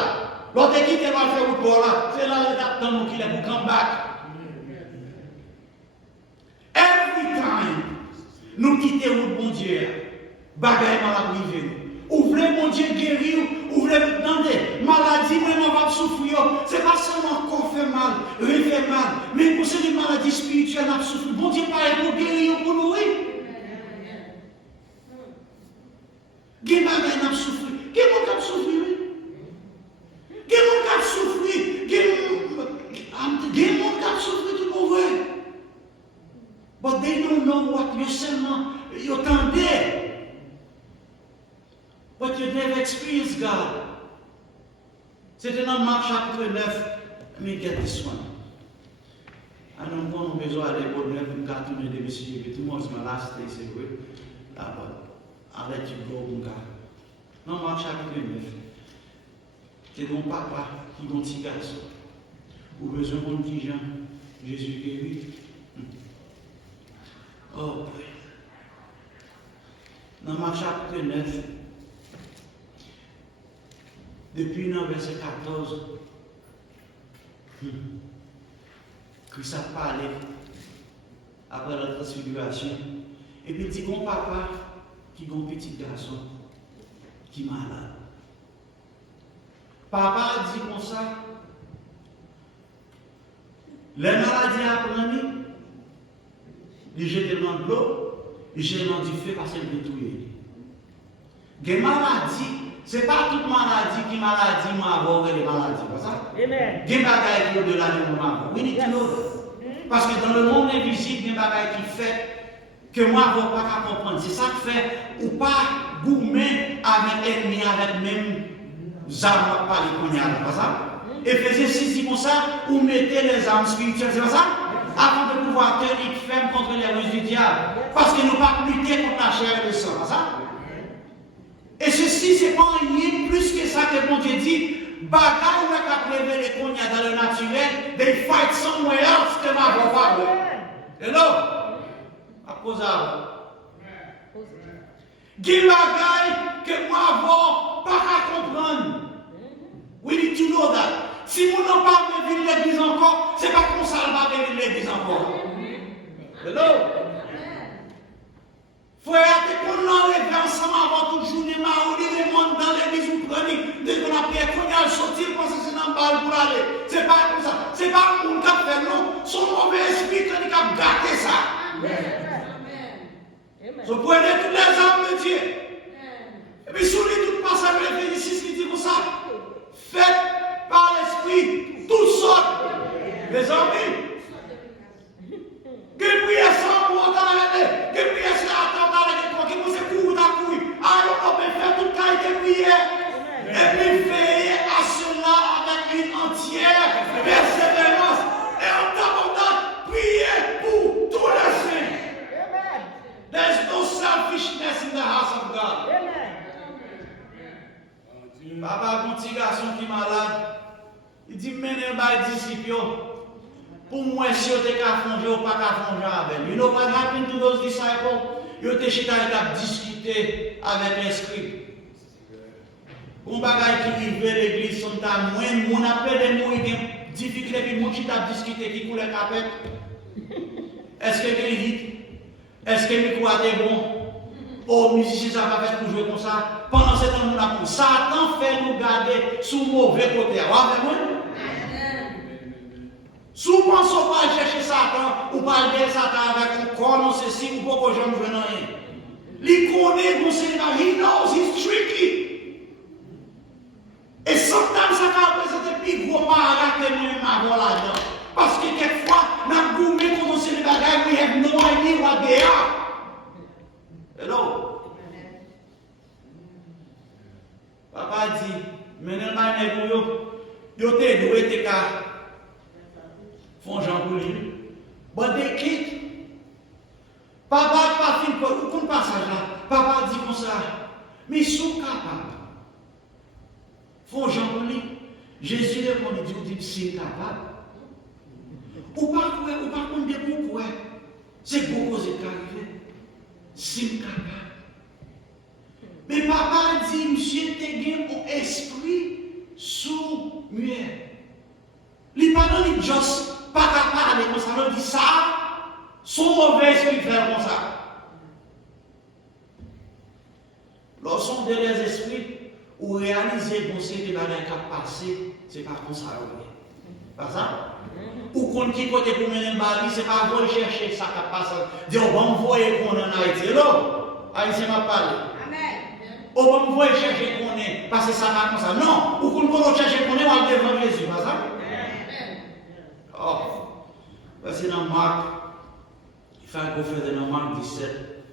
L'autre quitté va faire au bord là. C'est là le temps qu'il est pour come back. Every time, nous quittons mon Dieu, bagage mal à priver. Ouvrez mon Dieu guérir, ouvrez demander. Maladie, vraiment va souffrir. C'est pas seulement corps fait mal, fait mal, mais pour ces maladies spirituelles, on a souffert. Bon Dieu, pareil pour guérir pour nous, oui. Quel bagage n'a souffert? Quel monde a souffert, oui? Quel monde a souffert? Quel monde a souffert tout le monde? But they don't know what you seulement, you attendez. But you never experienced God. C'était dans Marc chapitre 9. Let me get this one. I don't want to besoin d'aller pour le même carton de messieurs. Tout le monde se last day, c'est vrai. I'll let you go, mon gars. Dans Marc chapitre 9. C'est mon papa qui est mon petit garçon. Ou besoin de mon petit Jean. Jésus guérit. Oh, boy. Dans Marc chapitre 9. Depuis le verset 14, Christ a parlé après la transfiguration. Et puis il dit mon papa qui a un petit garçon qui est malade. Papa a dit comme ça, les maladies apprenues, il jette dans de l'eau, il jette dans du feu parce qu'elle veut tuer. Les maladies, ce n'est pas toute maladie qui maladie, moi, avoir les maladies, pas ça? Amen. Il y a des bagailles qui sont au-delà de nous. We need to know that. Parce que dans le monde invisible, il y a des bagailles qui fait que moi, je ne vais pas comprendre. C'est ça qui fait, ou pas gourmet avec l'ennemi, avec même armes, pas les poignards, pas ça? Éphésiens 6 dit comme ça, ou mettez les armes spirituelles, c'est pas ça? Avant de pouvoir tenir ferme contre les ruses du diable. Parce que nous ne pouvons pas lutter contre la chair et le sang, pas ça? Et ceci, ce n'est pas rien plus que ça que bon Dieu dit. bagaille ou qu'à révéler qu'on y a dans le naturel, they fight somewhere else que ma voix parle. Hello? À cause Gil bagaille que ma voix pas qu'à comprendre. We need to know that. Si vous n'avez pas venir l'église encore, c'est pas comme ça qu'on va venir l'église encore. Hello? Frère, t'es qu'on enlève ensemble avant toute journée, on les monde dans l'église, vous prenez, dès qu'on a prié, qu'on y a sorti, qu'on s'est dans le bal pour aller. C'est pas comme ça. C'est pas un monde qui a fait non. Son mauvais esprit qui a gâté ça. Vous prenez toutes les âmes de Dieu. Et puis, si vous dites tout passage de Vénécis, qui dit comme ça, faites par l'esprit, toutes sortes. Les amis. Que prière sans mot dans la que prière sans attendre dans la que vous êtes couru dans courir. Alors on peut faire toute qualité de prière. Et puis veiller à cela avec une entière persévérance. Et en temps prier pour tous les saints. There's no selfishness in the house of God. Papa, mon petit garçon qui est malade, il dit, menez par les disciples. Pour moi, si vous êtes fondé ou pas fondé avec. You know what happened to those disciples? Ils ont discuté avec l'esprit. On bagaille qui vivait l'église, on a moins, on appelle les mots, il y a difficulté, puis on a discuté qui coule capet. Est-ce que les hits? Est-ce que le micro est bon? Oh, musicien, ça va faire pour jouer comme ça. Pendant ce temps, on a pour Satan fait nous garder sous mauvais côté. Avec moi? Si vous pensez pas chercher Satan, ou pas dire Satan avec un corps, non ceci, ou pas que j'en veux rien. Il connaît, he knows, he's tricky. Et sometimes ça va représenter plus gros marat que nous-mêmes avant là-dedans. Parce que quelquefois, nous avons goûté quand on sait les bagages, we have no idea what they are. Hello? Papa dit, maintenant, yo te doué te ka font Jean pour lui. But they can't. Papa pas fin pour passage là. Papa dit comme ça. Mais ils sont capables. Font Jean pour lui. Jésus répond, il dit, c'est capable. Ou pas contre des pourquoi. C'est beaucoup qui arrivé. C'est capable. Mais papa dit, monsieur, tu as un esprit sourd-muet. Il parle de juste pas capable de ça. Il dit ça, son mauvais esprit fait comme ça. Lorsqu'on a des esprits, ou réaliser qu'on sait que les bagages qui passé, c'est pas comme ça. Pas ça? Ou qu'on qui côté pour mener un bali, c'est pas vous chercher ça qui passe. Dire, on va envoyer qu'on en Haïti. Là, Haïti m'a parlé. On va envoyer chercher qu'on est, parce que ça va comme ça. Non, ou qu'on va chercher qu'on est, on va devant Jésus. Pas ça? Oh, c'est dans Marc, il faut qu'on fasse dans Marc 17.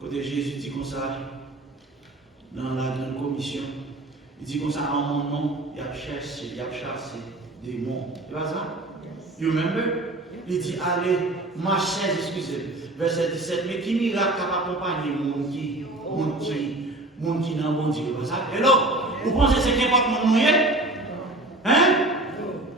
Côté Jésus dit comme ça, dans la grande commission, il dit comme ça, en mon nom, il a chassé des démons. C'est pas ça? You remember? Il dit, allez, marchez, excusez, verset 17, mais qui miracle capable d'accompagner mon qui n'a bon Dieu, c'est ça? Et là, vous pensez que c'est qu'importe mon nom? Hein?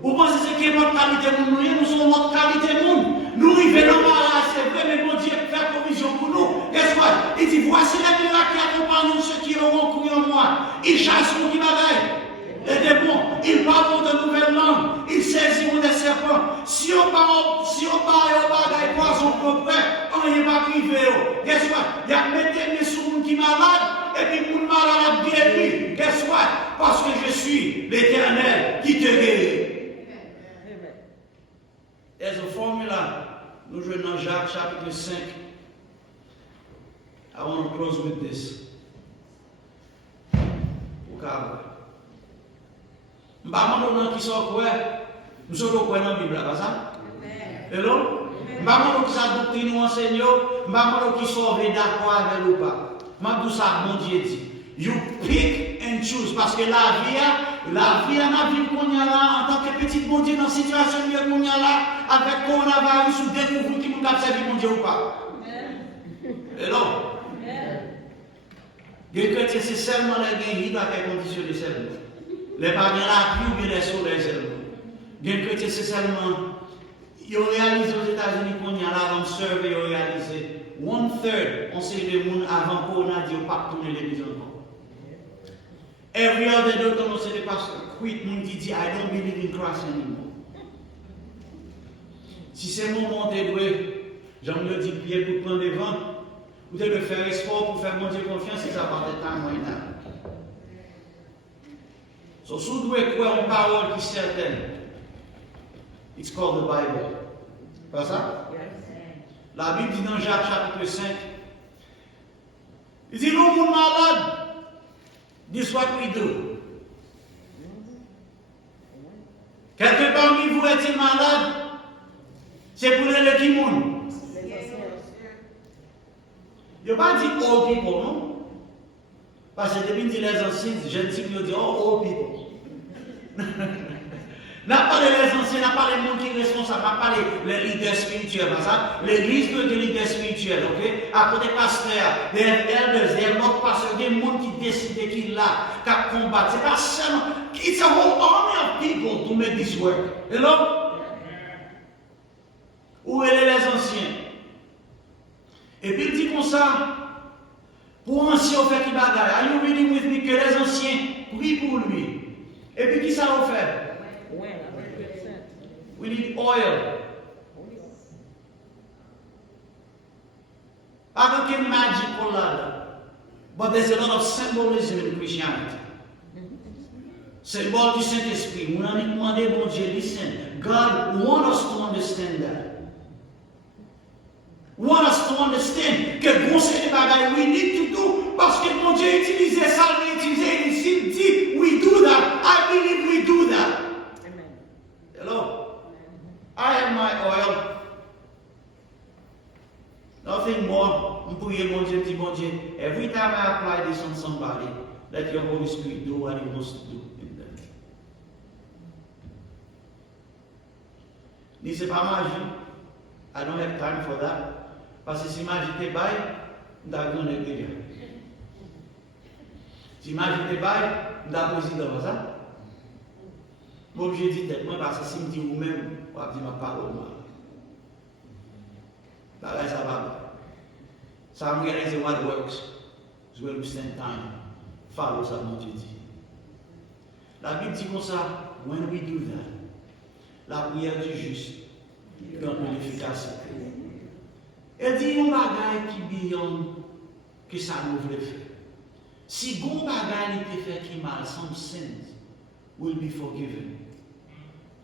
Vous pensez que c'est qu'importe qualité mon nom? Nous sommes notre qualité monde. Nous vivons là, c'est vrai, mais bon Dieu fait provision pour nous. Qu'est-ce que il dit, voici les miracles qui accompagnent ceux qui auront cru en moi. Ils chassent mon qui bagaille. Et des bons, ils parlent de nouvelles langues. Ils saisiront des serpents. Si on parle de poison propre, on n'est pas privé. Qu'est-ce que il y a mis sur mon qui malade, et puis mon malade a guéri. Qu'est-ce que parce que je suis l'Éternel qui te guérit. There's a formula. Nous jouons dans Jacques chapitre 5. I want to close with this. Mbamano qui sont quoi? Nous sommes quoi dans la Bible, pas ça? Hello? Mbamano qui sa doctrine nous enseigne, mbamano qui sont d'accord avec ou pas. M'abdou ça, mon Dieu dit. You pick and choose parce que la vie ma vie qu'on y a là en tant que petite bon Dieu dans situation qu'on y a là avec coronavirus ou découvrir qui nous a servi mon Dieu ou pas. Hello? Les chrétiens, c'est seulement les gains à quelles conditions de service. Les parents la pluie ou bien les soleils seulement. Bien que c'est seulement, ils ont réalisé aux États-Unis qu'on y a là, dans le survey, ils ont réalisé 1/3, on sait le monde avant qu'on a dit, on pas tourner l'église encore. Every other day, on sait les pasteurs, quit, monde qui dit, I don't believe in Christ anymore. Si c'est mon moment de doué, j'en me dis, prier pour prendre des vents, vous devez faire espoir pour faire monter confiance, et ça va être un moyen. So, si vous devez croire en parole qui est certaine, it's called the Bible. Pas ça? La Bible dit dans Jacques chapitre 5, il dit, nous, mon malade, this what we do. Quelqu'un parmi vous est-il malade? C'est pour les qui monde. Il n'a pas dit all people, non? Parce que depuis les anciens, je dis qu'ils disent all people. N'a pas les anciens, n'a pas les gens qui sont responsables, n'a pas les leaders spirituels. L'église doit être des leaders spirituels, ok? À côté des pasteurs, des elders, des autres pasteurs, des gens qui décident qui là, qui combattent. C'est pas seulement. It's a whole army of people to make this work. Hello? Où est les anciens? Et puis il dit comme ça, pour ancien on fait qui bagaille. Are you reading with me? Que les anciens prient pour lui. Et puis qui ça va faire? We need oil. I don't get magic for that. But there's a lot of symbolism in Christianity. Symbole du Saint-Esprit. On a demandé, bon Dieu, listen. God wants us to understand that. Want us to understand que conseil de bagaille we need to do parce que mon Dieu utilisait ça, il utilisait ici, il dit we do that. I believe we do that. Amen. Hello. I have my oil. Nothing more. Mon Dieu dit, mon Dieu, every time I apply this on somebody, let your Holy Spirit do what He wants to do in them. Ni c'est pas magie. I don't have time for that. Parce que si magie te baille, on est déjà. Si magie te baille, on a président, ça. Bon, j'ai dit tellement parce que si je dis vous-même, on va dire ma parole. Là, ça va. Ça me regarde what works. Je vais spend time. Follow ça, mon Dieu dit. La Bible dit comme ça, when we do that, la prière du juste, dans l'efficacité. Elle dit un bagage qui beyond que ça nous voulait faire. Si bon bagage était fait qui mal, some sins will be forgiven.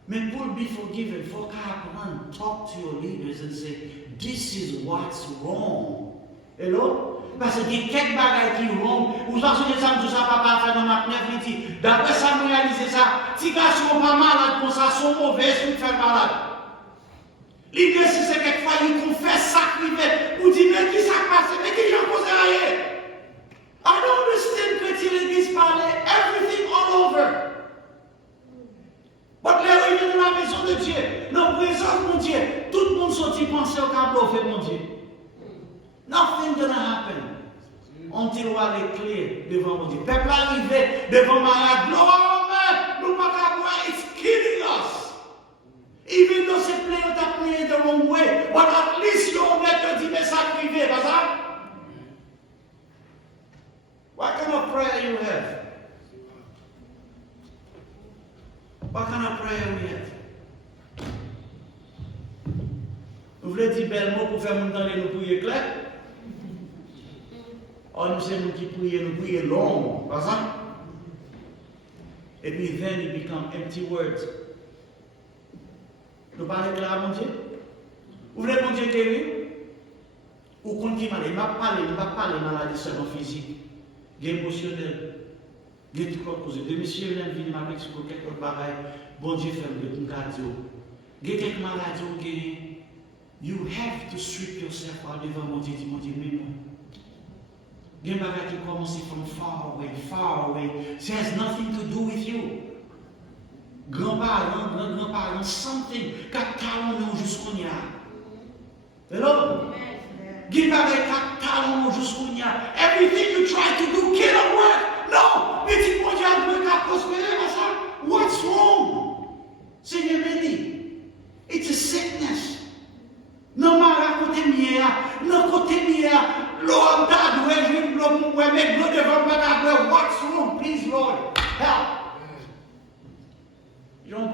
Mais pour be forgiven, il faut qu'apprendre, talk to your leaders and say, this is what's wrong. Hello? Parce que il y a quelques bagages qui sont wrong. Vous pensez que ça ne doit pas faire dans ma neuf dit, d'après ça, nous réaliser ça, si les gars sont pas malades pour ça, sont mauvais, ils sont malades. L'idée, c'est quelquefois, ils confessent ça qui fait, pour dire, mais qui ça passe, mais qui j'en cause rien. I don't understand que tu l'église parlait, everything all over. But là, il est dans la maison de Dieu, dans la présence de mon Dieu, tout le monde sortit penser au tableau fait mon Dieu. Nothing gonna happen until on est clair devant mon Dieu. Peuple arrivé devant malade, non, mais nous pas qu'à voir, it's killing us. Even though c'est plein, on t'a playing the wrong way, but at least you don't get to dire ça privé, pas ça? What kind of prayer you have? What kind of prayer we have? Vous voulez dire bel mot pour faire mon temps et nous prier clair? Or nous sommes qui prions, nous prions long, pas ça? Et puis then it become empty words. Nous parlons clair à mon Dieu? Vous voulez mon Dieu guérir? Ou continuer malade? Il m'a parlé de maladie seulement physique, émotionnelle. Il y a tout comme ça. Deux messieurs viennent venir m'appeler sur quelques bagailles. Bon Dieu fait le cardio. Il y a quelques maladies. You have to sweep yourself out devant mon Dieu. Mon Dieu, mais non. Il y a des bagailles qui commencent from far away. It has nothing to do with you. Grand-parents, grand-grands-parents, something. Quatre talons jusqu'au nia. Hello? Il y a des bagailles quatre talons jusqu'au nia. Everything you try to do cannot work. Non! Mais tu peux dire un peu qu'à prospérer, ça?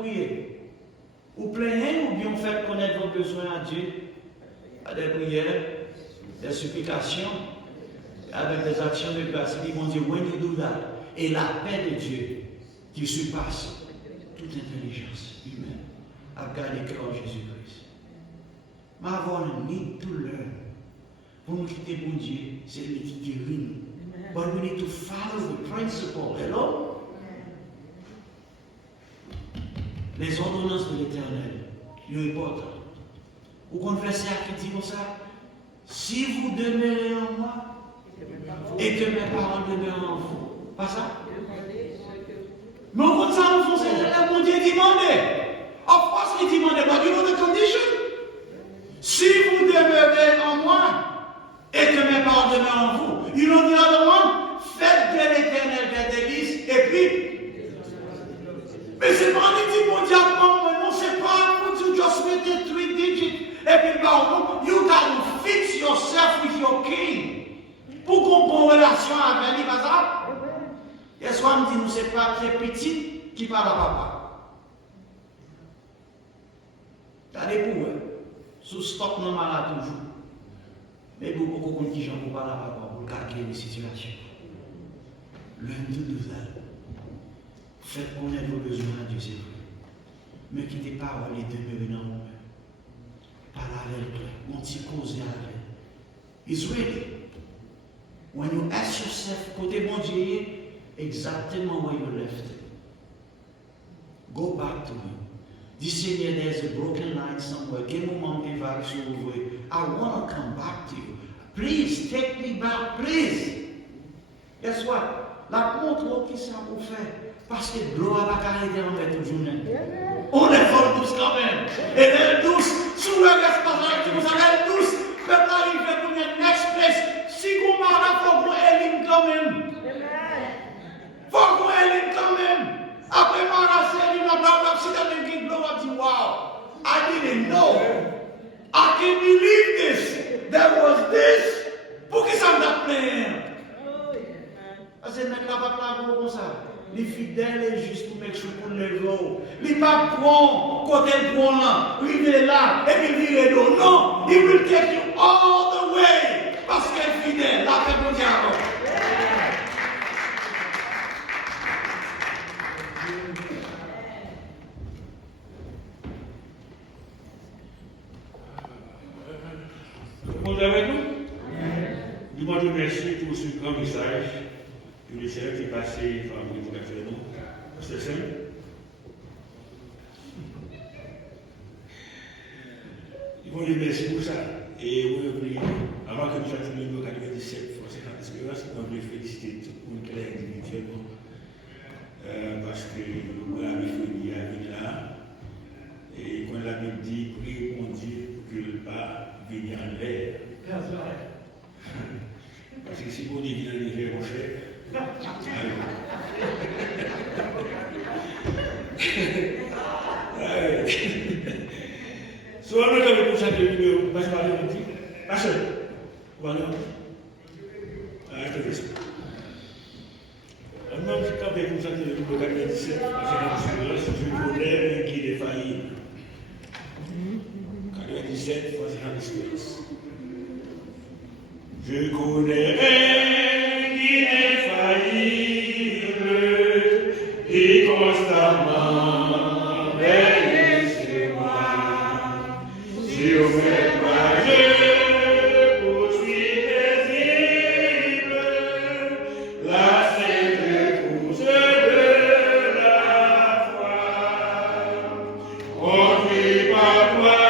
prier. Ou plaignez ou bien vous faites connaître vos besoins à Dieu, à des prières, des supplications, avec des actions de grâce. Ils vont dire, when you do that, et la paix de Dieu, qui surpasse toute intelligence humaine, a gardé le cœur de Jésus-Christ. Mais avoir un need to learn. Pour nous quitter bon Dieu, c'est lui qui guérit nous. But we need to follow the principle. Hello? Les ordonnances de l'Éternel, il est important. Vous connaissez qui dit comme ça? Si vous demeurez en moi, et que mes paroles demeurent en vous. Pas ça? Mais on compte ça en français, c'est mon Dieu demandait. Of course, il demandait, but you know the condition? Si vous demeurez en moi, et que mes paroles demeurent en vous. You know the other one? Faites de l'Éternel des délices, et puis. Mais c'est pas un dit mon Dieu, non, c'est pas pour you just make it 3 digits, et puis pardon, you got to fix yourself with your king. Pour qu'on ait une relation avec lui, ça? Et soit on dit, nous, c'est pas très petit qui parle à papa. T'as des coups, sous stock normal toujours. Mais beaucoup de gens ne parlent à papa pour calculer les situations. L'un de nous a. Faites connaître vos besoins à Dieu, c'est vrai. Mais quittez pas les demeurer dans mon cœur. Parlez avec lui, mon petit cause avec. He's ready. When you ask yourself, côté bon Dieu, exactement where you left it. Go back to him. This year there's a broken line somewhere. I want to come back to you. Please take me back, please. Guess what? La montre qui ça vous fait. Parce que l'eau n'a pas arrêté en fait toute journée. On est fort tous quand même. Et elle est douce. Sous le responsable, vous savez, elle est douce. Peuple arrive pour le next place. Si vous m'arrêtez, il faut qu'on élimine quand même. Faut qu'on élimine quand même. Après m'arrêter, il n'a pas si dans le guide, l'eau a dit, wow, I didn't know. I can't believe this. There was this. Pour qui ça m'a plaint? Parce que n'est pas comme ça. Les fidèles et juste pour mettre sur le l'eau. Les pas prend côté bon là, river là, et puis virer l'eau. Non, il will take you all the way. Parce qu'il est fidèle. La paix pour diable. Vous êtes avec nous? Nous vous remercions pour ce grand message que le Seigneur qui est passé par vous pour nous. C'est simple. Nous vous remercions pour ça. Et vous voulez, avant que nous fassions le numéro 97, Force et Espérance, nous voulons féliciter tout le monde qui est individuellement. Parce que nous avons fait là. Et quand la Bible dit, prie mon Dieu pour qu'il ne pas venir en l'air. Parce que si vous dites qu'il y a des mon cher, soit nous avons pour ça que nous passons par le petit, pas seul. Voilà. Arrêtez ça. Maintenant, quand vous avez pour ça que nous avons 97, je connais qui est failli. 97, Force et Espérance. Je connais un qui est faillible et constamment veille sur moi. Sur mes pas, je poursuis paisible la sainte course de la foi. Conduit par toi.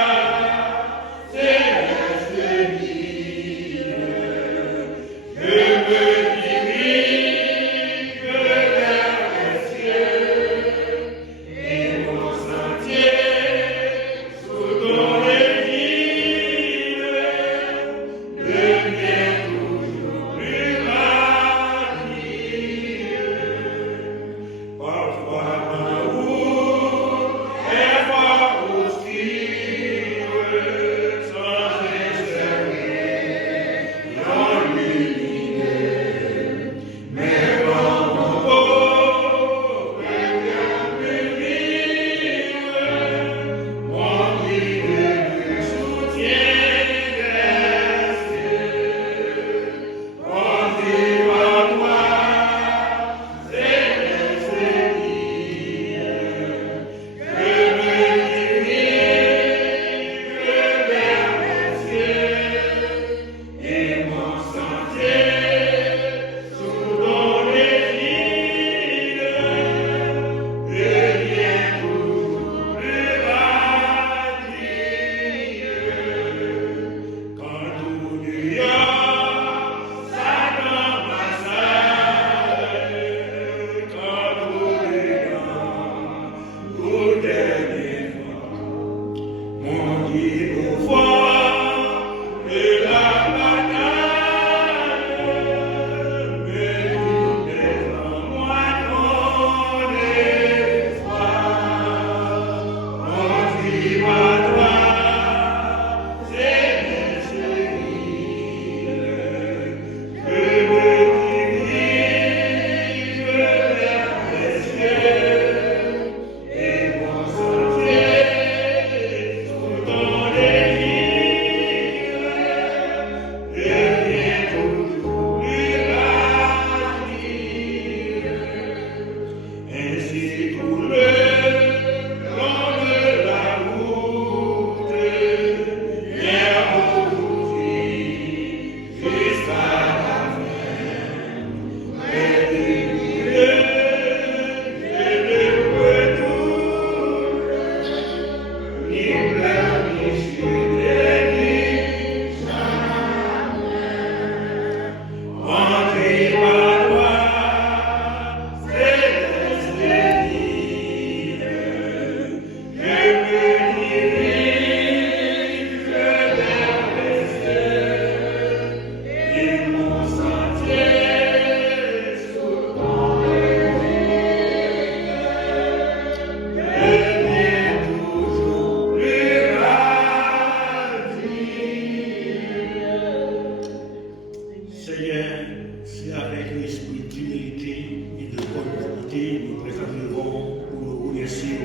disponibilité, nous présentons pour nous remercier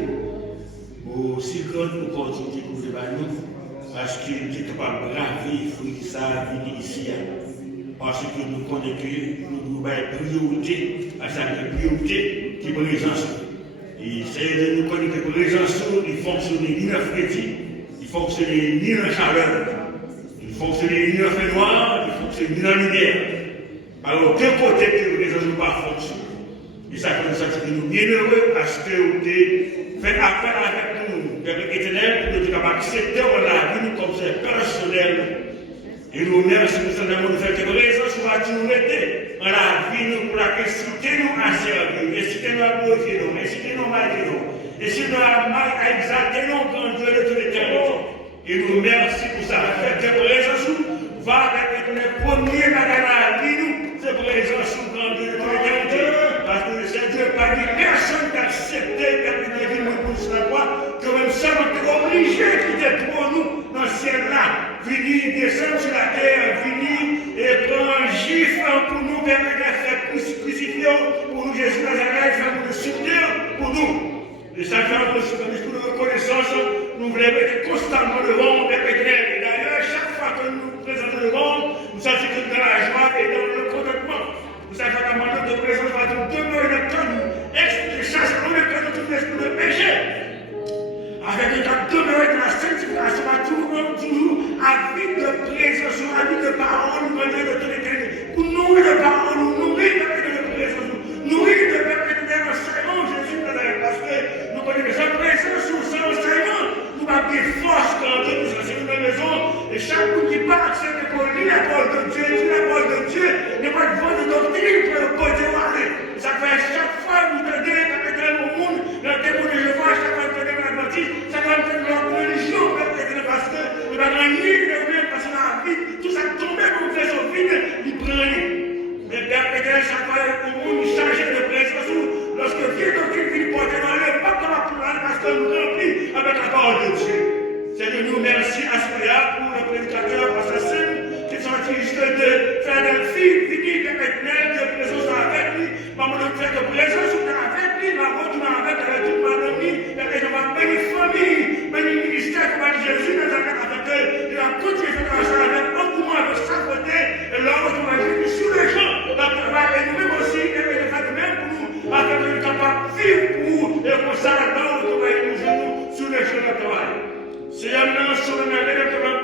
pour si grande opportunité que vous avez nous, parce qu'il est capable de braver, fruit ça, venir ici. Parce que nous connaissons que nous avons priorité à chaque priorité qui est présence. Et c'est de nous connaître que présence, il fonctionne ni dans le crédit, il fonctionne ni dans la chaleur, il fonctionne ni dans le fait noir, il fonctionne ni dans la lumière. Alors, quel côté que présence ne pas fonctionner? Et ça comme ça, c'est que nous bien heureux parce que vous avez fait appel avec nous, vers l'éternel, pour nous capables d'accepter la vie comme c'est personnel. Et nous remercions pour ça d'amour de faire que présence va toujours être dans la vie nous pour inciter nous à servir, inciter nous à glorifier nous, inciter nous à marquer nous, inciter nous à exalter nous quand Dieu est de l'éternité. Et nous remercions pour ça. Fait que présence va être le premier bagage dans la vie nous, c'est présence quand Dieu est de l'éternité. Parce que c'est Dieu pas dit personne qui accepte la vie pour la croix, que même ça nous est obligé de quitter pour nous dans ce ciel-là. Venir descendre sur la terre, venir et prendre un gifle pour nous permettre de faire crucifier pour nous Jésus Nazareth, faire pour le soutenir pour nous. Et ça fait un discours de reconnaissance, nous voulons être constamment devant Père éternel. Et d'ailleurs, chaque fois que nous nous présentons devant, nous sentons que dans la joie et dans le contentement. Nous savons que la manière de présence va nous demeurer dans nous, chasser nous de tout l'esprit de péché. Avec les cas demeurés dans la sanctification, toujours avec de présence, avec de parole, nous venons de toute l'éternité. Pour nourrir de parole, nous nourrir de présence, nourrir de perpétuel enseignement, Jésus de la parce que nous connaissons sa présence ou son enseignement, nous avons des forces quand Dieu nous enseigne dans la maison, et chaque coup qui part, c'est qu'on lit la parole de Dieu, lit la parole de Dieu, il n'y a pas de vent de doctrine pour le côté aller. Ça fait chaque fois que vous donnez au monde, le témoin de Jéhovah, chaque fois que vous donnez l'Adventiste, ça va faire notre religion, parce que nous avons un livre de parce que dans la vie, tout ça tombe comme fait son vide, il prend. Mais Père, chaque fois que le monde change de présence, lorsque vient doctrine, il porte dans le pas comme la plurale, parce que nous remplit avec la parole de Dieu. C'est de nous remercier à ce là pour le prédicateur, assassin, qui sont juste de faire un fil, finir de mettre de présence avec lui, maman de faire de présence avec lui, ma retourner avec toute ma famille, et je vais bénir famille, bénir ministère, comme a dit Jésus, dans la avec eux, il a continué à faire ça avec engouement de chaque côté, et là, on va dire sur les gens, et nous-mêmes aussi, et de faire de même pour nous, afin de nous capables de vivre pour vous, et pour ça, là, on va nous genoux sur les gens de travail. C'est un sur le même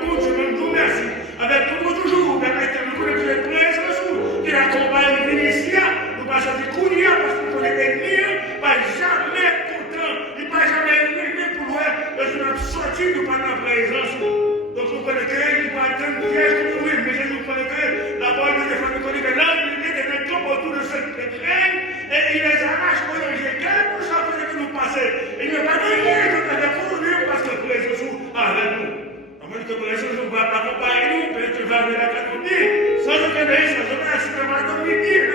compte, je vous remercie. Avec nous toujours, permettez nous connaître les présences qui accompagnent le ministère. Nous passons du courir parce que nous connaissons pas jamais content, il pas jamais aimé pour nous. Et je vais sortir de par la présence. Donc nous connaissons, il va attendre piège que nous, mais je nous connais la parole de Dieu, nous connaissons que là, il y a des tombes autour de cette graine et il les arrache pour les jeter. Quelque chose que nous passons. Il n'y a pas de rien pour nous parce que la présence avec nous. Que pour les choses, on va accompagner nous, peut-être que va venir la catégorie, sans aucun risque, sans aucun assistement, dans l'idée,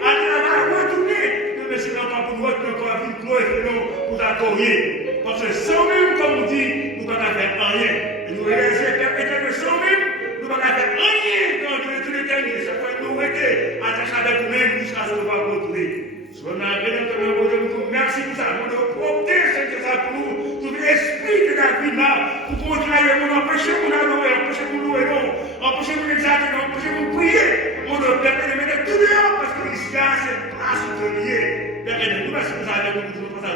à travers retourner. Mais c'est non pas pour nous, que nous avons une gloire et nous pour accorder. Parce que sans même, comme on dit, nous ne pouvons pas faire rien. Et nous réalisons que sans même, nous ne pouvons pas faire rien dans tout l'éternité. Ça fait nous rester attachés avec nous-mêmes jusqu'à ce qu'on va retourner. Si on a bien entendu, merci pour ça. Pour nous opter, c'est ça pour nous. Tout l'esprit de la vie là, pour continuer, on empêcher mon adorer, empêcher mon louer, empêcher mon exalter, empêcher mon prier. On doit permettre de mettre tout dehors parce que ici, c'est place de lier. Permettez-nous, merci pour ça, avec nous, pour ça.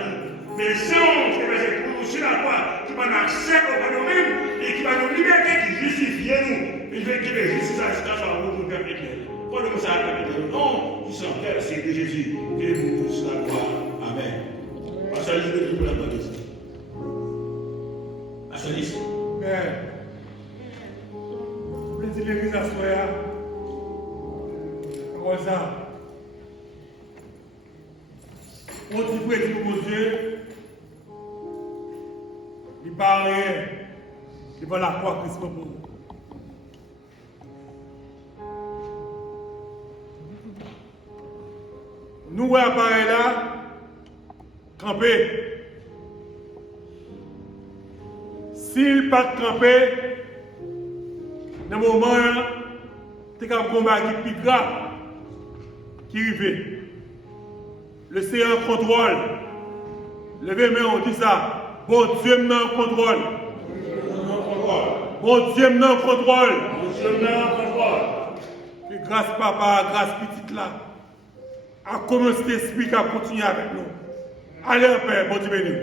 Mais c'est pour nous sur la croix, qui va nous accepter au nous-mêmes et qui va nous libérer, qui justifie nous. Une vérité de justice à ce qu'on va nous permettre. Pour nous, ça va permettre le nom du Saint-Père, c'est de Jésus, et nous tous la croix. Amen. Parce que je vais vous la parole. Assoliste. Père, je dis l'église à soi, comme ça. On dit que mon Dieu, il parle rien, il va la croix Christ pour nous. Nous, appareil là, camper. S'il pas camper, dans le moment, c'est un combat qui est plus grave qui arrive. Le Seigneur contrôle. Levez main, on dit ça. Bon Dieu m'en contrôle. Bon Dieu m'en contrôle. Que grâce papa, grâce petite là, à commencer cet esprit qui a continué avec nous. Allez en paix, bon Dieu béni.